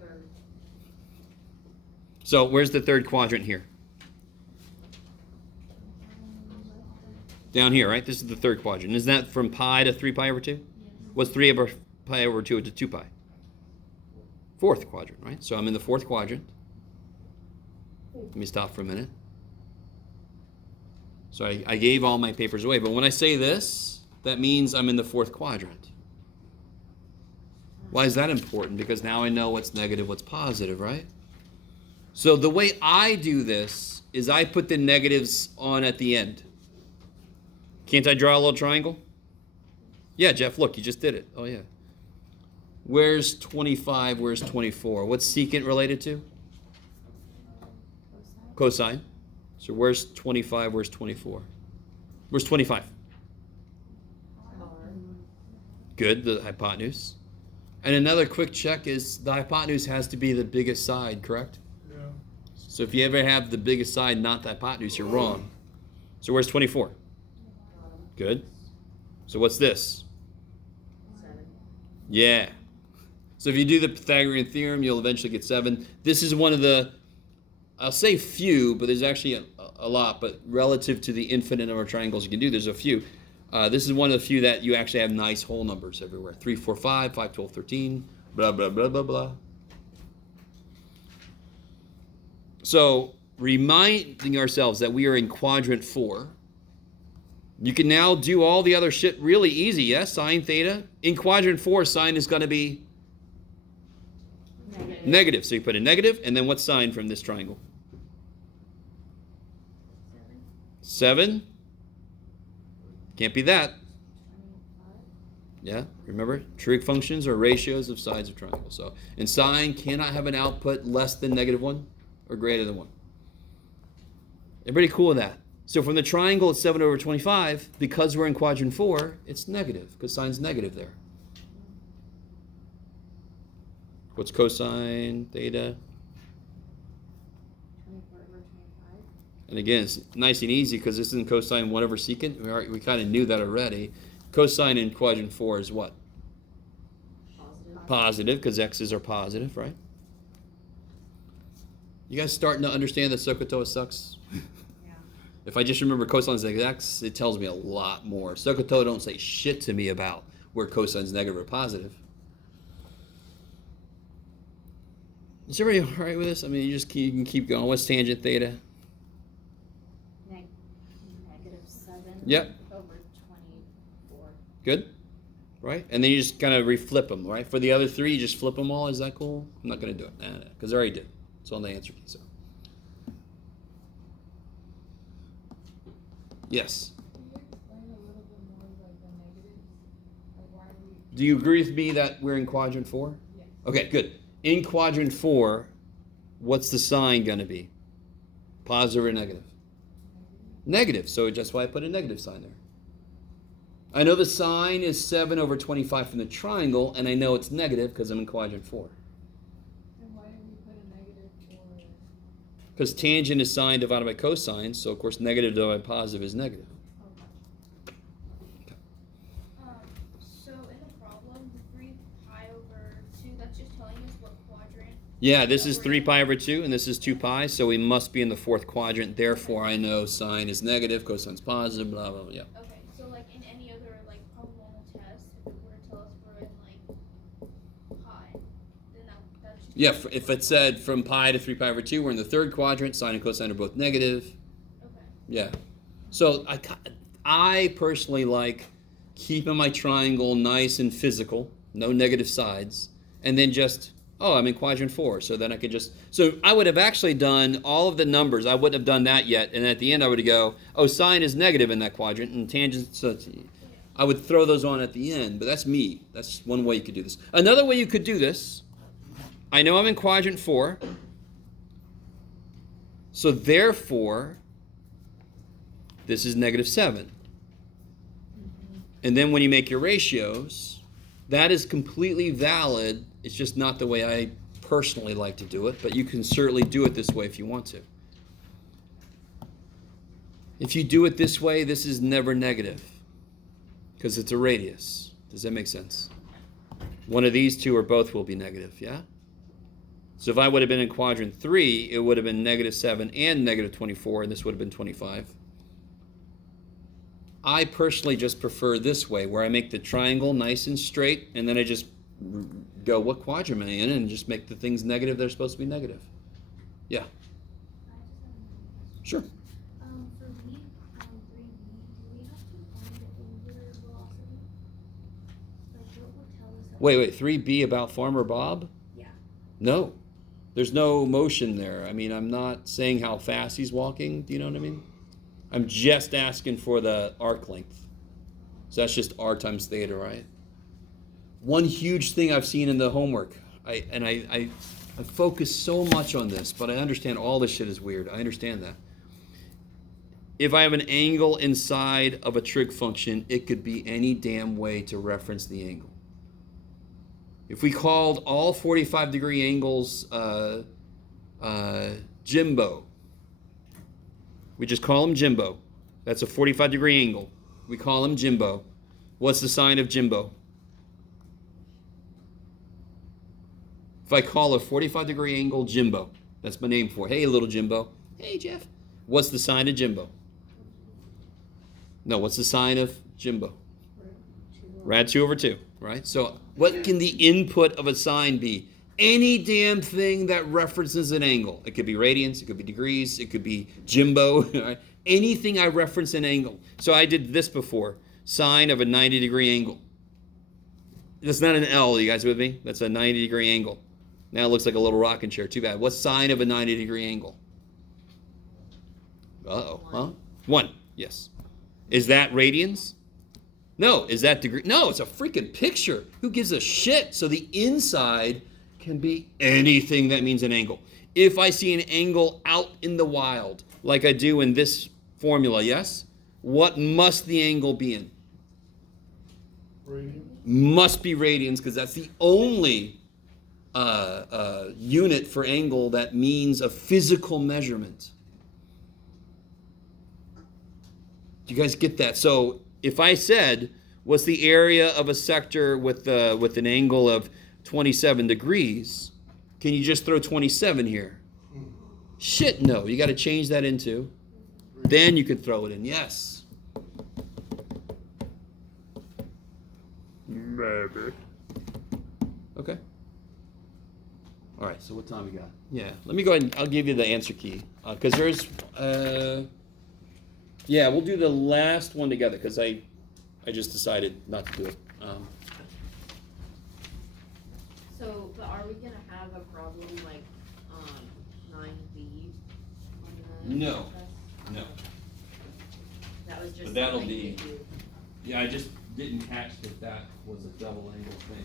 Third. So where's the third quadrant here? Down here, right? This is the third quadrant. Isn't that from pi to 3 pi over 2? What's 3 over pi over 2 to 2 pi? Fourth quadrant, right? So I'm in the fourth quadrant. Let me stop for a minute. So I gave all my papers away, but when I say this, that means I'm in the fourth quadrant. Why is that important? Because now I know what's negative, what's positive, right? So the way I do this is I put the negatives on at the end. Can't I draw a little triangle? Yeah, Jeff, look, you just did it. Oh, yeah. Where's 25? Where's 24? What's secant related to? Cosine. So where's 25? Where's 24? Where's 25? Good, the hypotenuse. And another quick check is the hypotenuse has to be the biggest side, correct? Yeah. So if you ever have the biggest side, not the hypotenuse, you're wrong. So where's 24? Good. So what's this? 7. Yeah. So if you do the Pythagorean theorem, you'll eventually get 7. This is one of the, I'll say few, but there's actually a lot, but relative to the infinite number of triangles you can do, there's a few. This is one of the few that you actually have nice whole numbers everywhere. 3, 4, 5, 5, 12, 13, blah, blah, blah, blah, blah. So reminding ourselves that we are in quadrant 4. You can now do all the other shit really easy, yes? Sine theta. In quadrant 4, sine is going to be negative. So you put a negative, and then what's sine from this triangle? 7. Can't be that. Yeah, remember? Trig functions are ratios of sides of triangles. So, and sine cannot have an output less than -1 or greater than 1. Everybody cool with that? So from the triangle it's 7/25, because we're in quadrant 4, it's negative, because sine's negative there. What's cosine theta? 24/25. And again, it's nice and easy because this isn't cosine 1/secant. We kind of knew that already. Cosine in quadrant 4 is what? Positive. Positive, because x's are positive, right? You guys starting to understand that SOHCAHTOA sucks? Yeah. If I just remember cosine's like x, it tells me a lot more. SOHCAHTOA don't say shit to me about where cosine's negative or positive. Is everybody all right with this? I mean, you can keep going. What's tangent theta? -7. Yep. Over 24. Good? Right? And then you just kind of reflip them, right? For the other 3, you just flip them all. Is that cool? I'm not going to do it. Nah, because I already did. It's on the answer key. So. Yes. Can you explain a little bit more like the negatives? Like why are we? Do you agree with me that we're in quadrant 4? Yes. Okay, good. In quadrant 4, what's the sign going to be? Positive or negative? Negative. So that's why I put a negative sign there. I know the sign is 7/25 from the triangle, and I know it's negative because I'm in quadrant 4. And why did we put a negative for? Because tangent is sine divided by cosine, so of course negative divided by positive is negative. So in the problem, the 3 pi/2, that's just telling us what quadrant. Yeah, this is 3 pi over 2, and this is 2 pi, so we must be in the 4th quadrant. Therefore, I know sine is negative, cosine's positive, blah, blah, blah. Yeah. Okay, so like in any other like polynomial test, if it were to tell us we're in like pi, then that's just. Yeah, if it said from pi to 3 pi over 2, we're in the 3rd quadrant. Sine and cosine are both negative. Okay. Yeah. So I personally like keeping my triangle nice and physical, no negative sides, and then just, oh, I'm in quadrant 4, so then I could just, so I would have actually done all of the numbers. I wouldn't have done that yet, and at the end I would go, oh, sine is negative in that quadrant, and tangent, so I would throw those on at the end, but that's me. That's one way you could do this. Another way you could do this, I know I'm in quadrant 4, so therefore, this is -7. And then when you make your ratios, that is completely valid. It's just not the way I personally like to do it, but you can certainly do it this way if you want to. If you do it this way, this is never negative because it's a radius. Does that make sense? One of these two or both will be negative, yeah? So if I would have been in quadrant 3, it would have been -7 and -24, and this would have been 25. I personally just prefer this way, where I make the triangle nice and straight, and then I just go, what quadrant am I in, and just make the things negative they're supposed to be negative. Yeah. Sure. For B, 3B, do we have to find the angular velocity? Like, what would tell us that? Wait, 3B about Farmer Bob? Yeah. No. There's no motion there. I mean, I'm not saying how fast he's walking. Do you know what I mean? I'm just asking for the arc length. So that's just r times theta, right? One huge thing I've seen in the homework, I focus so much on this, but I understand all this shit is weird. I understand that. If I have an angle inside of a trig function, it could be any damn way to reference the angle. If we called all 45-degree angles Jimbo, we just call him Jimbo. That's a 45-degree angle. We call him Jimbo. What's the sign of Jimbo? If I call a 45-degree angle Jimbo, that's my name for it. Hey, little Jimbo. Hey, Jeff. What's the sign of Jimbo? No, what's the sign of Jimbo? Rad 2/2, right? So what can the input of a sign be? Any damn thing that references an angle. It could be radians, it could be degrees, it could be Jimbo. Right? Anything I reference an angle. So I did this before. Sine of a 90-degree angle. That's not an L, you guys with me? That's a 90-degree angle. Now it looks like a little rocking chair. Too bad. What's sine of a 90-degree angle? Uh-oh. Huh? 1. Yes. Is that radians? No, is that degree? No, it's a freaking picture. Who gives a shit? So the inside can be anything that means an angle. If I see an angle out in the wild, like I do in this formula, yes? What must the angle be in? Radians? Must be radians, because that's the only unit for angle that means a physical measurement. Do you guys get that? So if I said, what's the area of a sector with an angle of 27 degrees, can you just throw 27 here? Shit, no. You got to change that into. Then you can throw it in. Yes. Maybe. Okay. All right. So what time we got? Yeah. Let me go ahead and I'll give you the answer key because there's. Yeah, we'll do the last one together because I just decided not to do it. So, but are we gonna have a problem like on 9B on the No. test? No. That was just. But that'll something be- that you- Yeah, I just didn't catch that was a double angle thing.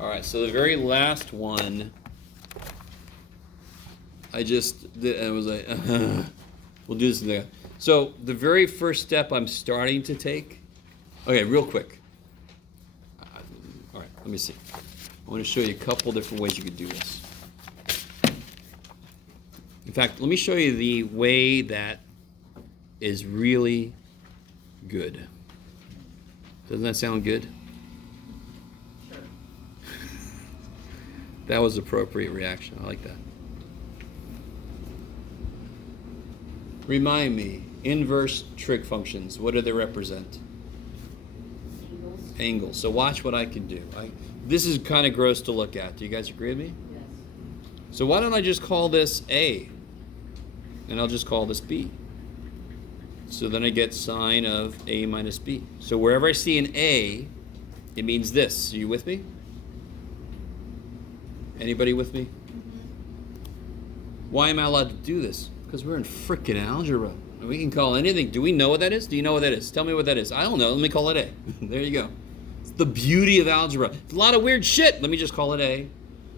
All right, so the very last one, I just did, I was like, we'll do this together. So the very first step I'm starting to take, okay, real quick. All right, let me see. I want to show you a couple different ways you could do this. In fact, let me show you the way that is really good. Doesn't that sound good? Sure. That was appropriate reaction. I like that. Remind me, inverse trig functions, what do they represent? Angles? Angles. So watch what I can do. This is kind of gross to look at. Do you guys agree with me? Yes. So why don't I just call this A? And I'll just call this B. So then I get sine of A minus B. So wherever I see an A, it means this. Are you with me? Anybody with me? Why am I allowed to do this? Because we're in frickin' algebra. And we can call anything. Do we know what that is? Do you know what that is? Tell me what that is. I don't know. Let me call it A. There you go. It's the beauty of algebra. It's a lot of weird shit. Let me just call it A.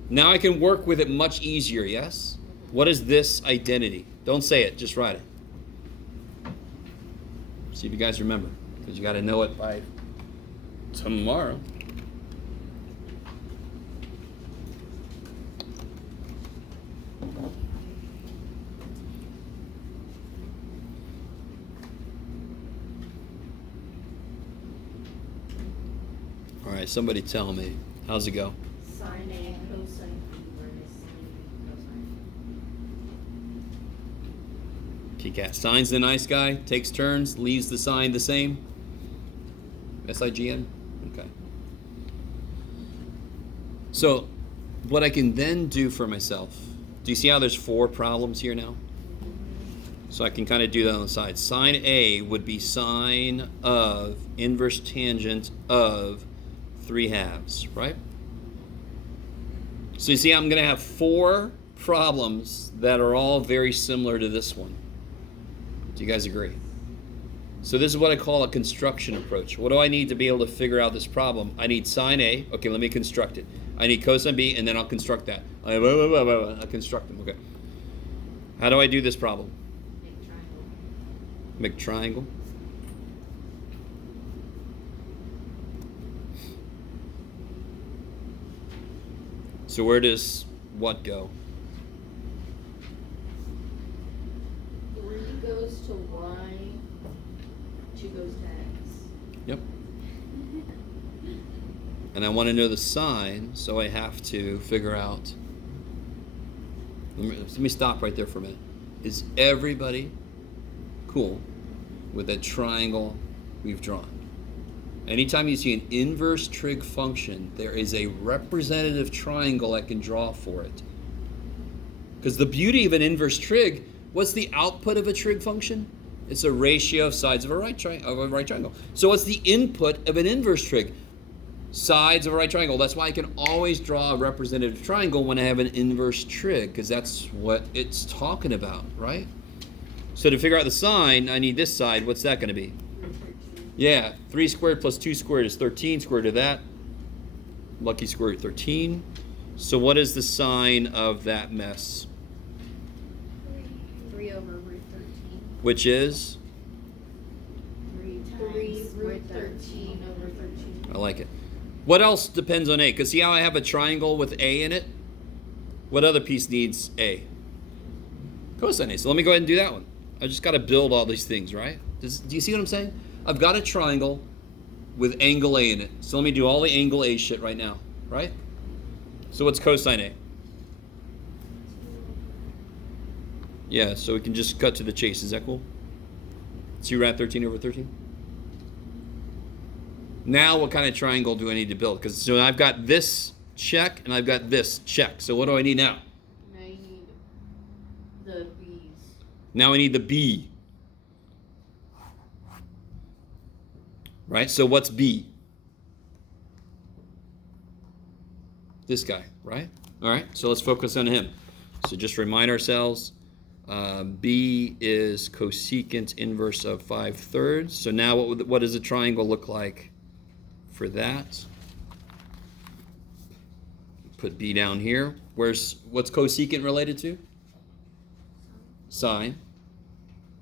Now I can work with it much easier, yes? What is this identity? Don't say it. Just write it. See if you guys remember. Because you got to know it by tomorrow. All right, somebody tell me. How's it go? Sine A cosine B, where is sine B cosine? Kick ass. Sine's the nice guy, takes turns, leaves the sign the same. SIGN? Okay. So, what I can then do for myself, do you see how there's 4 problems here now? So I can kind of do that on the side. Sine A would be sine of inverse tangent of 3/2, right? So you see, I'm going to have 4 problems that are all very similar to this one. Do you guys agree? So this is what I call a construction approach. What do I need to be able to figure out this problem? I need sine A. Okay, let me construct it. I need cosine B, and then I'll construct that. I'll construct them. Okay. How do I do this problem? Make triangle. Make triangle. So where does what go? 3 goes to Y, 2 goes to X. Yep. And I want to know the sign, so I have to figure out. Let me stop right there for a minute. Is everybody cool with that triangle we've drawn? Anytime you see an inverse trig function, there is a representative triangle I can draw for it. Because the beauty of an inverse trig, what's the output of a trig function? It's a ratio of sides of a right triangle. So what's the input of an inverse trig? Sides of a right triangle. That's why I can always draw a representative triangle when I have an inverse trig, because that's what it's talking about, right? So to figure out the sine, I need this side. What's that going to be? Yeah, 3 squared plus 2 squared is 13. Square root of that. Lucky square root 13. So what is the sine of that mess? 3 over root 13. Which is? 3 root 13 over 13. I like it. What else depends on A? Because see how I have a triangle with A in it? What other piece needs A? Cosine A. So let me go ahead and do that one. I just got to build all these things, right? Do you see what I'm saying? I've got a triangle with angle A in it. So let me do all the angle A shit right now, right? So what's cosine A? Yeah, so we can just cut to the chase. Is that cool? 2 rad 13 over 13? Now what kind of triangle do I need to build? Because so I've got this check and I've got this check. So what do I need now? Now you need the B's. Now I need the B. Right? So what's B? This guy, right? All right, so let's focus on him. So just remind ourselves, B is cosecant inverse of 5/3. So now what does a triangle look like for that? Put B down here. What's cosecant related to? Sine.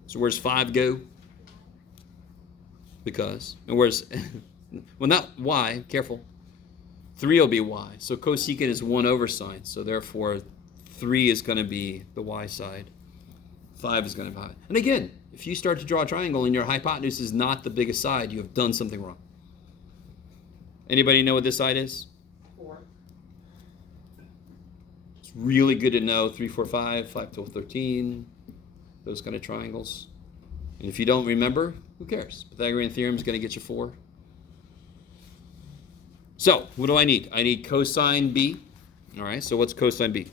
So where's 5 go? Because. And where's, well, not y, careful. 3 will be y. So cosecant is 1 over sine. So therefore, 3 is going to be the y side. 5 is going to be y. And again, if you start to draw a triangle and your hypotenuse is not the biggest side, you have done something wrong. Anybody know what this side is? 4. It's really good to know 3, 4, 5, 5, 12, 13, those kind of triangles. And if you don't remember, who cares? Pythagorean theorem is going to get you 4. So, what do I need? I need cosine B. All right, so what's cosine B?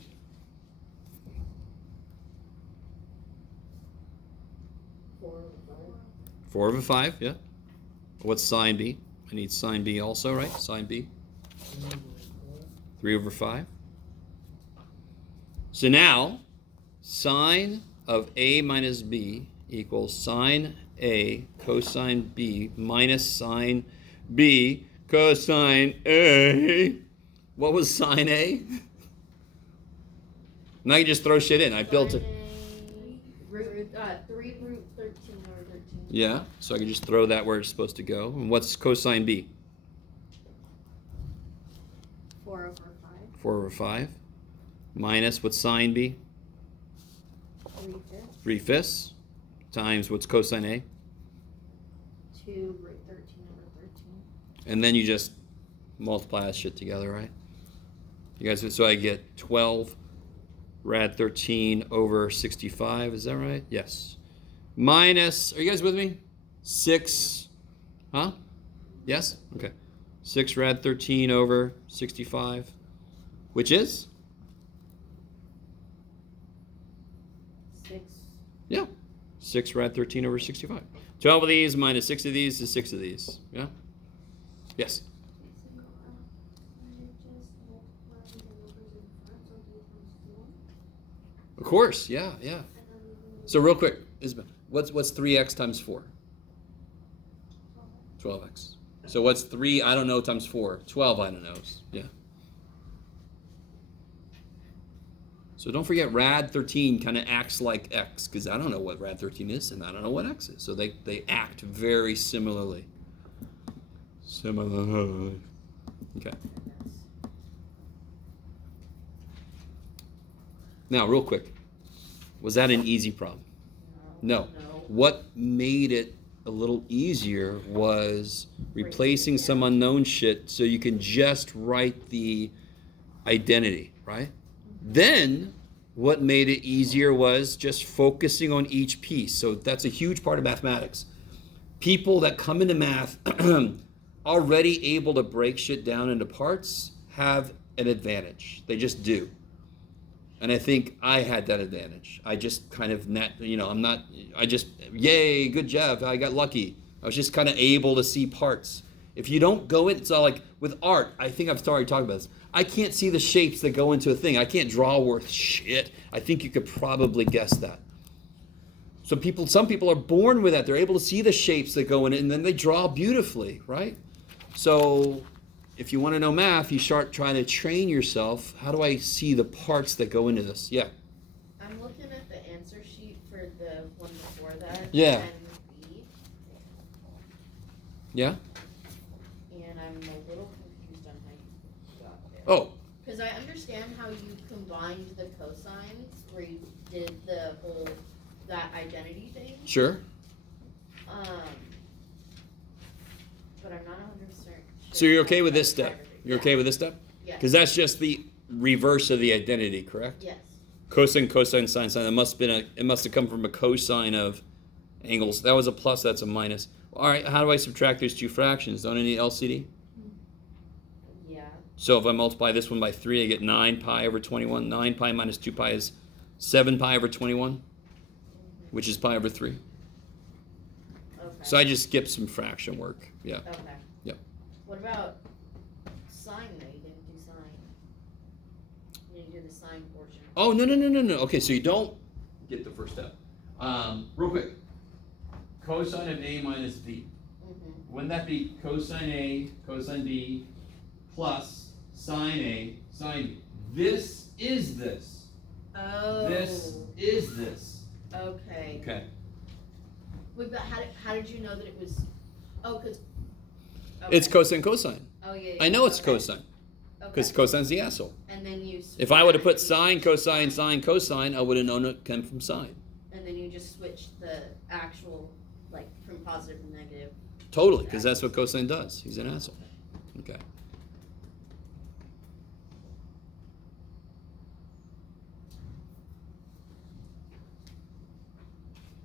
4 over 5, yeah. What's sine B? I need sine B also, right? Sine B. 3 over 5. So now, sine of A minus B equals sine A cosine B minus sine B cosine A. What was sine A? Now you just throw shit in. I built it. 3 root 13 over 13. Yeah, so I can just throw that where it's supposed to go. And what's cosine B? 4 over 5. 4 over 5. Minus what's sine B? 3/5. 3/5. Times what's cosine A? 2 root 13 over 13. And then you just multiply that shit together, right? You guys, so I get 12 rad 13 over 65. Is that right? Yes. Minus, are you guys with me? 6, huh? Yes? Okay. 6 rad 13 over 65, which is? 6. Yeah. 6 rad 13 over 65. 12 of these minus 6 of these is 6 of these. Yeah? Yes? Of course, yeah, yeah. So real quick, Isabel, what's 3x times 4? 12x. So what's 3, I don't know, times 4? 12, I don't know. Yeah. So don't forget rad 13 kind of acts like x, because I don't know what rad 13 is, and I don't know what x is. So they act very similarly. Similarly. Okay. Now, real quick, was that an easy problem? No. What made it a little easier was replacing some unknown shit so you can just write the identity, right? Then, what made it easier was just focusing on each piece. So that's a huge part of mathematics. People that come into math already able to break shit down into parts have an advantage. They just do. And I think I had that advantage. I just kind of yay, good job, I got lucky. I was just kind of able to see parts. If you don't go in, it's all like with art, I think I've already talked about this. I can't see the shapes that go into a thing. I can't draw worth shit. I think you could probably guess that. Some people are born with that. They're able to see the shapes that go in it, and then they draw beautifully, right? So if you want to know math, you start trying to train yourself. How do I see the parts that go into this? Yeah. I'm looking at the answer sheet for the one before that. Yeah. 10B, Yeah? and I'm a little confused on how you got there. Oh, Because I understand how you combined the cosines, where you did that identity thing. sure. But I'm not 100% sure. So you're okay with this how step? everything- You're yeah. okay with this step? Yes. Because that's just the reverse of the identity, correct? Yes. Cosine, cosine, sine, sine. It must have come from a cosine of angles. That was a plus, that's a minus. All right, how do I subtract those two fractions? Don't I need LCD? Yeah. So if I multiply this one by 3, I get 9 pi over 21. 9 pi minus 2 pi is 7 pi over 21, which is pi over 3. Okay. So I just skipped some fraction work. Yeah. Okay. Yep. What about sine though? You didn't do sine. You didn't do the sine portion. Oh, no. Okay, so you don't get the first step. Real quick. Cosine of A minus B. Mm-hmm. Wouldn't that be cosine A, cosine B, plus sine A, sine B? This is this. Oh. This is this. Okay. Okay. Wait, but how did you know that it was? Oh, because. It's cosine, cosine. Oh yeah. I know it's okay. cosine, Okay. because cosine's the asshole. And then you. If I would have put switched- sine, cosine, I would have known it came from sine. And then you just switched the actual, like, from positive to negative. Totally, because that's what cosine does. He's an asshole. Okay.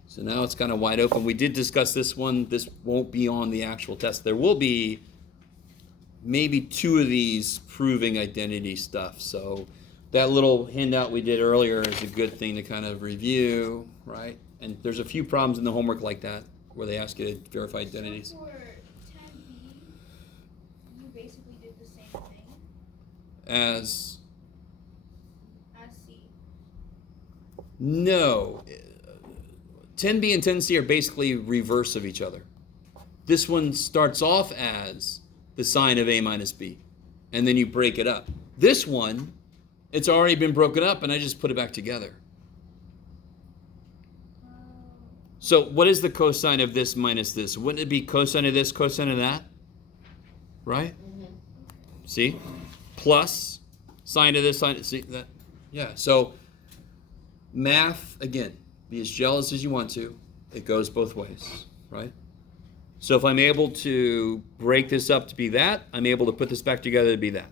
So now it's kind of wide open. We did discuss this one. This won't be on the actual test. There will be maybe 2 of these proving identity stuff. So that little handout we did earlier is a good thing to kind of review, right? And there's a few problems in the homework like that where they ask you to verify identities. So for 10B, you basically did the same thing As as C. no, 10B and 10C are basically reverse of each other. This one starts off as the sine of A minus B, and then you break it up. This one, it's already been broken up, and I just put it back together. So what is the cosine of this minus this? Wouldn't it be cosine of this, cosine of that? Right? Mm-hmm. See? Plus sine of this, sine, see that? Yeah, so math, again, be as jealous as you want to. It goes both ways, right? So if I'm able to break this up to be that, I'm able to put this back together to be that.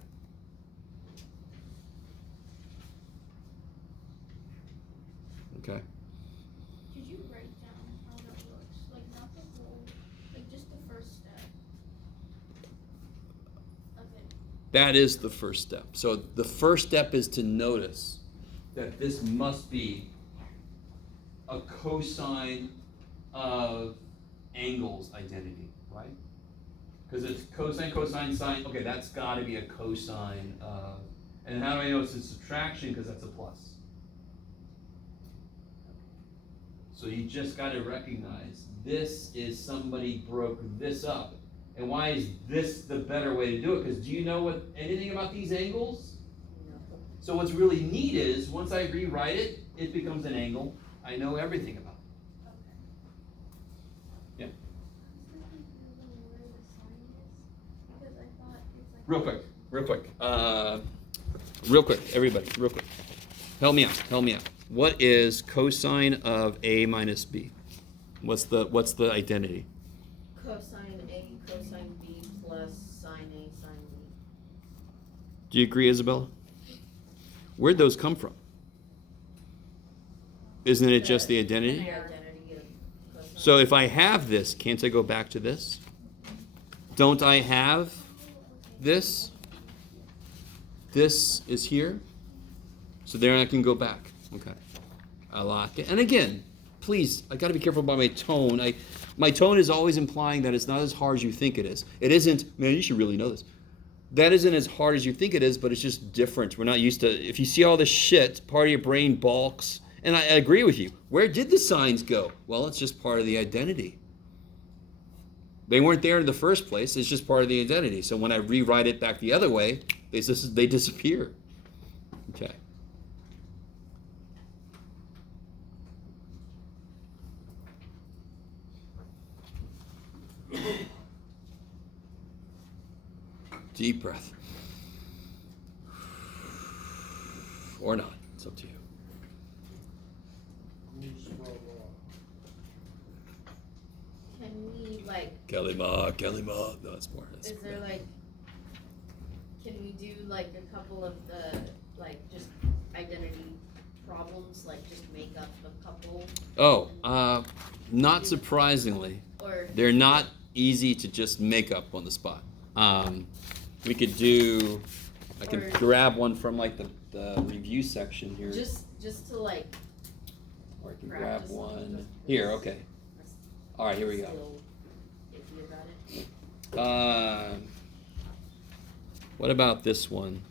Okay. Did you write down how that works? Like not the whole, like just the first step of it. That is the first step. So the first step is to notice that this must be a cosine of angles identity, right? Because it's cosine, cosine, sine. Okay, that's got to be a cosine of. And how do I know it's a subtraction? Because that's a plus. So you just got to recognize this is somebody broke this up. And why is this the better way to do it? Because do you know anything about these angles? No. So what's really neat is once I rewrite it, it becomes an angle. I know everything about it. Okay. Yeah. I'm still confused on where the sign is, because I thought it's like. Real quick, everybody, real quick. Help me out. What is cosine of A minus B? What's the identity? Cosine A, cosine B plus sine A, sine B. Do you agree, Isabella? Where'd those come from? Isn't it just the The identity? identity of cosine. So if I have this, can't I go back to this? don't I have this? This is here. So there I can go back. Okay. I lock it. And again, please, I got to be careful about my tone. My tone is always implying that it's not as hard as you think it is. It isn't, man, you should really know this. That isn't as hard as you think it is, but it's just different. We're not used to, if you see all this shit, part of your brain balks. And I agree with you. Where did the signs go? Well, it's just part of the identity. They weren't there in the first place. It's just part of the identity. So when I rewrite it back the other way, they disappear. Okay. Deep breath. Or not. It's up to you. Can we like, Kelly Ma. No, that's more. is there like, can we do like a couple of the, like, just identity problems, like just make up a couple? Oh, not surprisingly, Or, they're not easy to just make up on the spot. We could do, I can Or- grab one from like the review section here. just to like, Or I can grab practice one. just Here, okay. All right, here we go. still iffy about it. What about this one?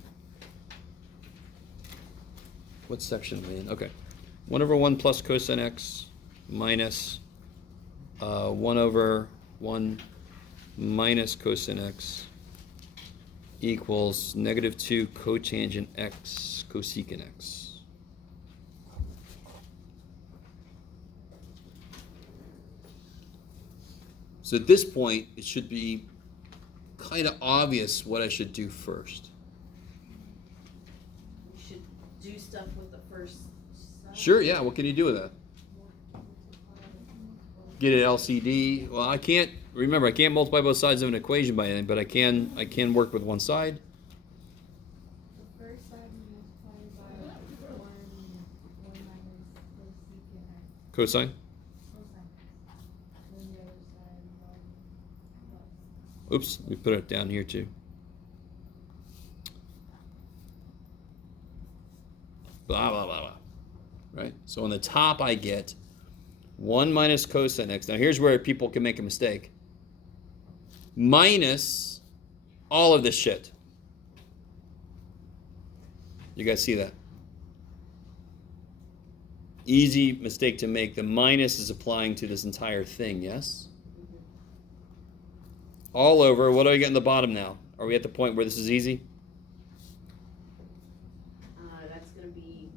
What section are we in? Okay. 1 over 1 plus cosine x minus 1 over 1 minus cosine x equals negative 2 cotangent x cosecant x. So at this point, it should be kind of obvious what I should do first. We should do stuff with the first side. Sure, yeah, what can you do with that? Get it LCD. Well, I can't multiply both sides of an equation by anything, but I can work with one side. The first side multiplied by one minus cosecant x Cosine. cosine. Then the other side plus. Oops, we put it down here too. Blah, blah, blah, blah. Right? So on the top I get 1 minus cosine x. Now here's where people can make a mistake. Minus all of this shit. You guys see that? Easy mistake to make. The minus is applying to this entire thing, yes? All over. What do I get in the bottom now? Are we at the point where this is easy? That's gonna be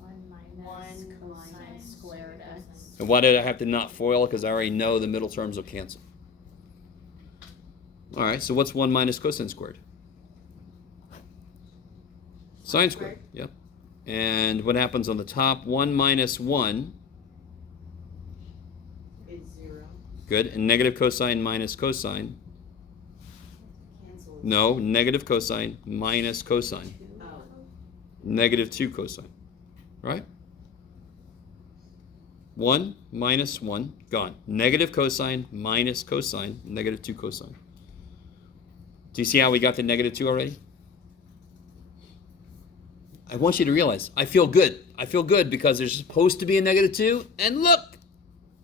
1 1 minus cosine squared x. And why did I have to not FOIL? Because I already know the middle terms will cancel. All right, so what's 1 minus cosine squared? Sine squared. Yep. And what happens on the top? 1 minus 1. Is 0. Good. And negative cosine minus cosine. Cancel. No, negative cosine minus cosine. Oh, Negative 2 cosine. Right? 1 minus 1, gone. Negative cosine minus cosine, negative 2 cosine. Do you see how we got to negative 2 already? I want you to realize, I feel good. I feel good because there's supposed to be a negative 2, and look,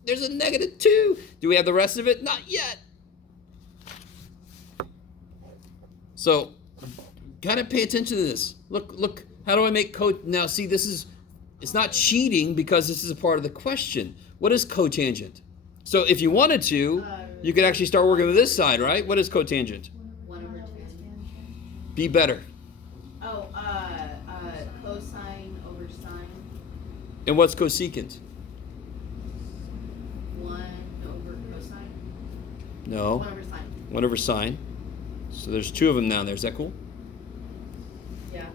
there's a negative 2. Do we have the rest of it? Not yet. So, gotta pay attention to this. Look, how do I make now see, it's not cheating because this is a part of the question. What is cotangent? So if you wanted to, you could actually start working with this side, right? What is cotangent? 1 over 10. Be better. Oh, cosine over sine. And what's cosecant? 1 over cosine. No. 1 over sine. 1 over sine. So there's 2 of them down there. Is that cool? Yeah.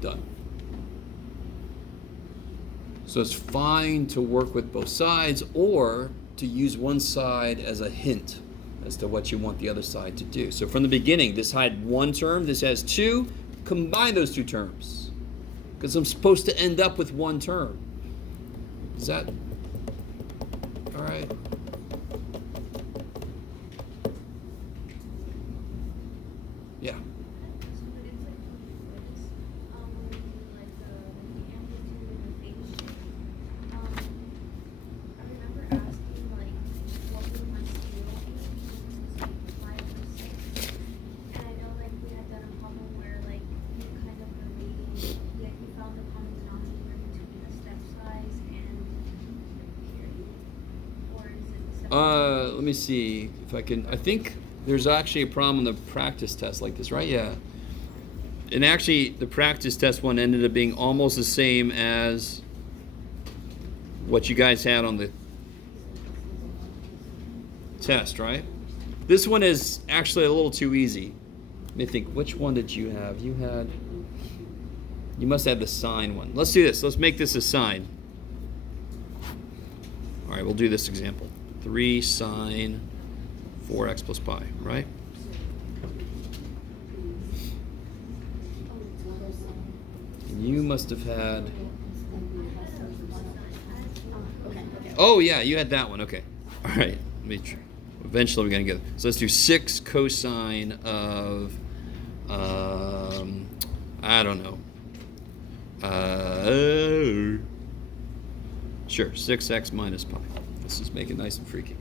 Done. So it's fine to work with both sides or to use one side as a hint as to what you want the other side to do. So from the beginning, this had 1 term, this has 2. Combine those 2 terms because I'm supposed to end up with 1 term. Is that All right. Yeah. So, but it's like for quiz, when we do like the amplitude and the phase shift, I remember asking like what would my scale be, because it was like 5 or 6, and I know like we had done a problem where like you kind of were rating, like you found the common denominator between the step size and the period, or is it the step? Let me see if I can. I think there's actually a problem in the practice test like this, right? Yeah. And actually, the practice test one ended up being almost the same as what you guys had on the test, right? This one is actually a little too easy. Let me think. Which one did you have? You must have the sine one. Let's do this. Let's make this a sine. All right, we'll do this example. 3 sine 4x plus pi, right? And you must have had. Oh yeah, you had that one. Okay. All right. Let me try. Eventually we're gonna get it. So let's do 6 cosine of I don't know. Sure, 6x minus pi. Let's just make it nice and freaky.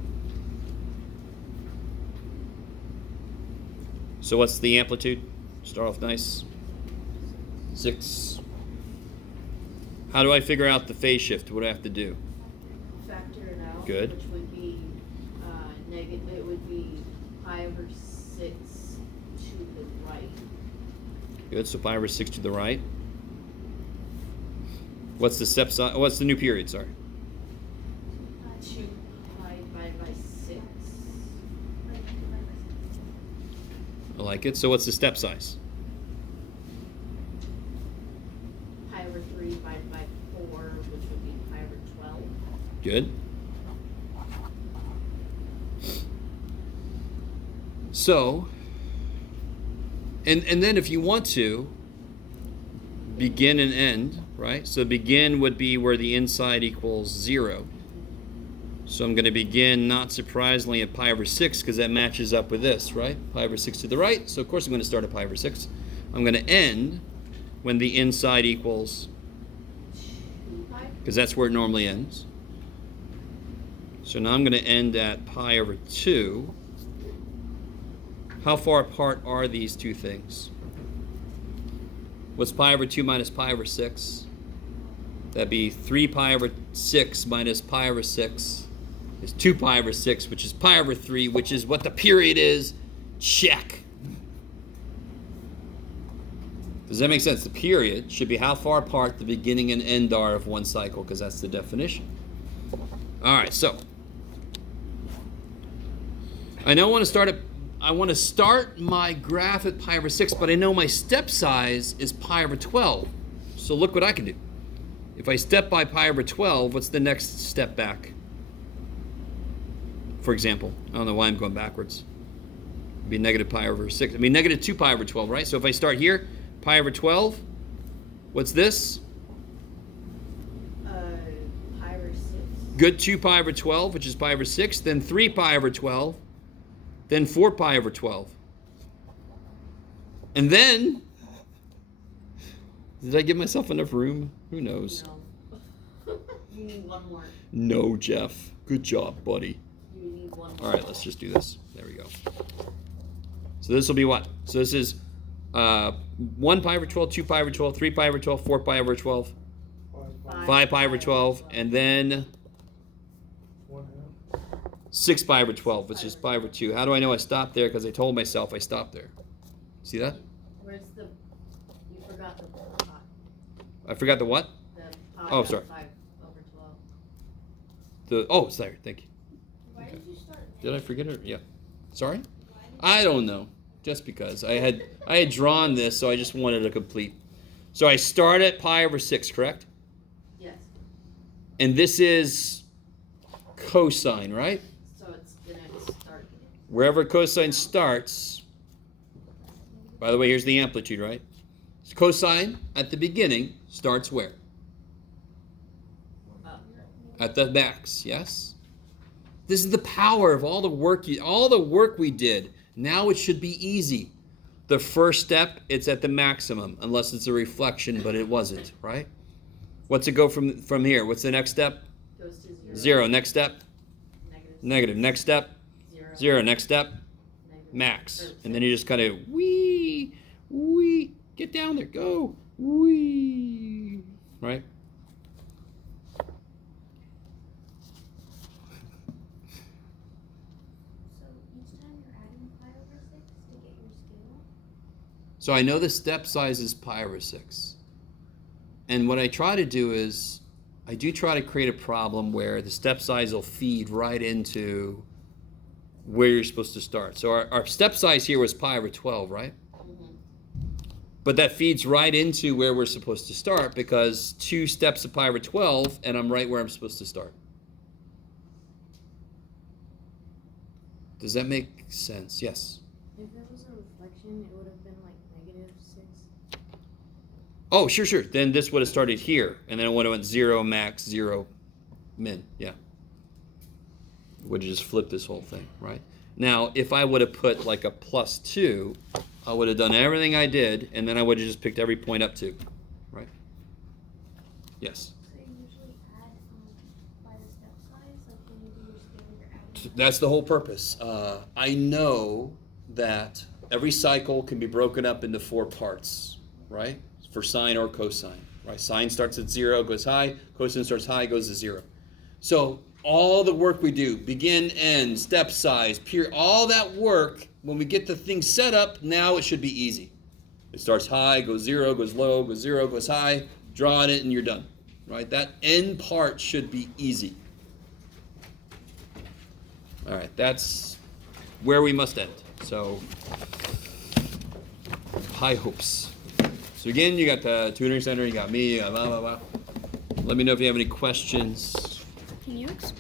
So what's the amplitude? Start off nice. 6. How do I figure out the phase shift? What do I have to do? Factor it out. Good. Which would be, negative, it would be pi over 6 to the right. Good, so pi over 6 to the right. What's the step size? What's the new period, sorry? 2 pi divided by 6. I like it. So what's the step size? Pi over 3 divided by 4, which would be pi over 12. Good. So, and then if you want to, begin and end, right? So begin would be where the inside equals 0. So I'm going to begin, not surprisingly, at pi over 6 because that matches up with this, right? Pi over 6 to the right. So of course I'm going to start at pi over 6. I'm going to end when the inside equals, 2 pi. because that's where it normally ends. So now I'm going to end at pi over 2. How far apart are these two things? What's pi over 2 minus pi over 6? That'd be 3 pi over 6 minus pi over 6 is 2 pi over 6, which is pi over 3, which is what the period is. Check. Does that make sense? The period should be how far apart the beginning and end are of one cycle, because that's the definition. All right, so I now want to start my graph at pi over 6, but I know my step size is pi over 12. So look what I can do. If I step by pi over 12, what's the next step back? For example, I don't know why I'm going backwards. It'd be negative pi over 6. I mean, negative 2 pi over 12, right? So if I start here, pi over 12, what's this? Pi over 6. Good 2 pi over 12, which is pi over 6. Then 3 pi over 12. Then 4 pi over 12. And then, did I give myself enough room? Who knows? No. You need one more. No, Jeff. Good job, buddy. You need one more. All right, let's just do this. There we go. So this will be what? So this is 1 pi over 12, 2 pi over 12, 3 pi over 12, 4 pi over 12, 5 pi over 12, and then 1/2. 6 pi over 12, which is pi over 2. How do I know I stopped there? Because I told myself I stopped there. See that? Where's the, you forgot the pi. I forgot the what? The pi Oh, of sorry. 5 over 12. Oh, it's there. Thank you. Why did you start? Did I forget it? Yeah. Sorry? I don't know. Just because I had drawn this, so I just wanted to complete. So I start at pi over 6, correct? Yes. And this is cosine, right? So it's gonna start. Wherever cosine starts, by the way, here's the amplitude, right? So cosine at the beginning starts where? Up. At the max, yes? This is the power of all the work we did. Now it should be easy. The first step, it's at the maximum, unless it's a reflection, but it wasn't, right? What's it go from here? What's the next step? Goes to 0. 0. Next step? Negative. Negative. Next step? 0. 0. Next step? Negative. Max. Or And then you just kind of wee, get down there, go, wee, right? So each time you're adding pi over 6 to get your scale? So I know the step size is pi over 6. And what I try to do is, I do try to create a problem where the step size will feed right into where you're supposed to start. So our step size here was pi over 12, right? Mhm. But that feeds right into where we're supposed to start because 2 steps of pi over 12 and I'm right where I'm supposed to start. Does that make sense? Yes. If it was a reflection, it would have been like negative 6. Oh, sure. Then this would have started here, and then it would have went 0, max, 0, min. Yeah. Would have just flipped this whole thing, right? Now, if I would have put like a +2, I would have done everything I did, and then I would have just picked every point up to, right? Yes. So you usually add by the step size, like when you do your scale, you're adding. That's the whole purpose. I know that every cycle can be broken up into 4 parts, right? For sine or cosine, right? Sine starts at 0, goes high. Cosine starts high, goes to 0. So all the work we do, begin, end, step size, period, all that work, when we get the thing set up, now it should be easy. It starts high, goes 0, goes low, goes 0, goes high, draw it, and you're done, right? That end part should be easy. All right, that's where we must end. So, high hopes. So again, you got the tutoring center, you got me, you got blah, blah, blah. Let me know if you have any questions. Can you explain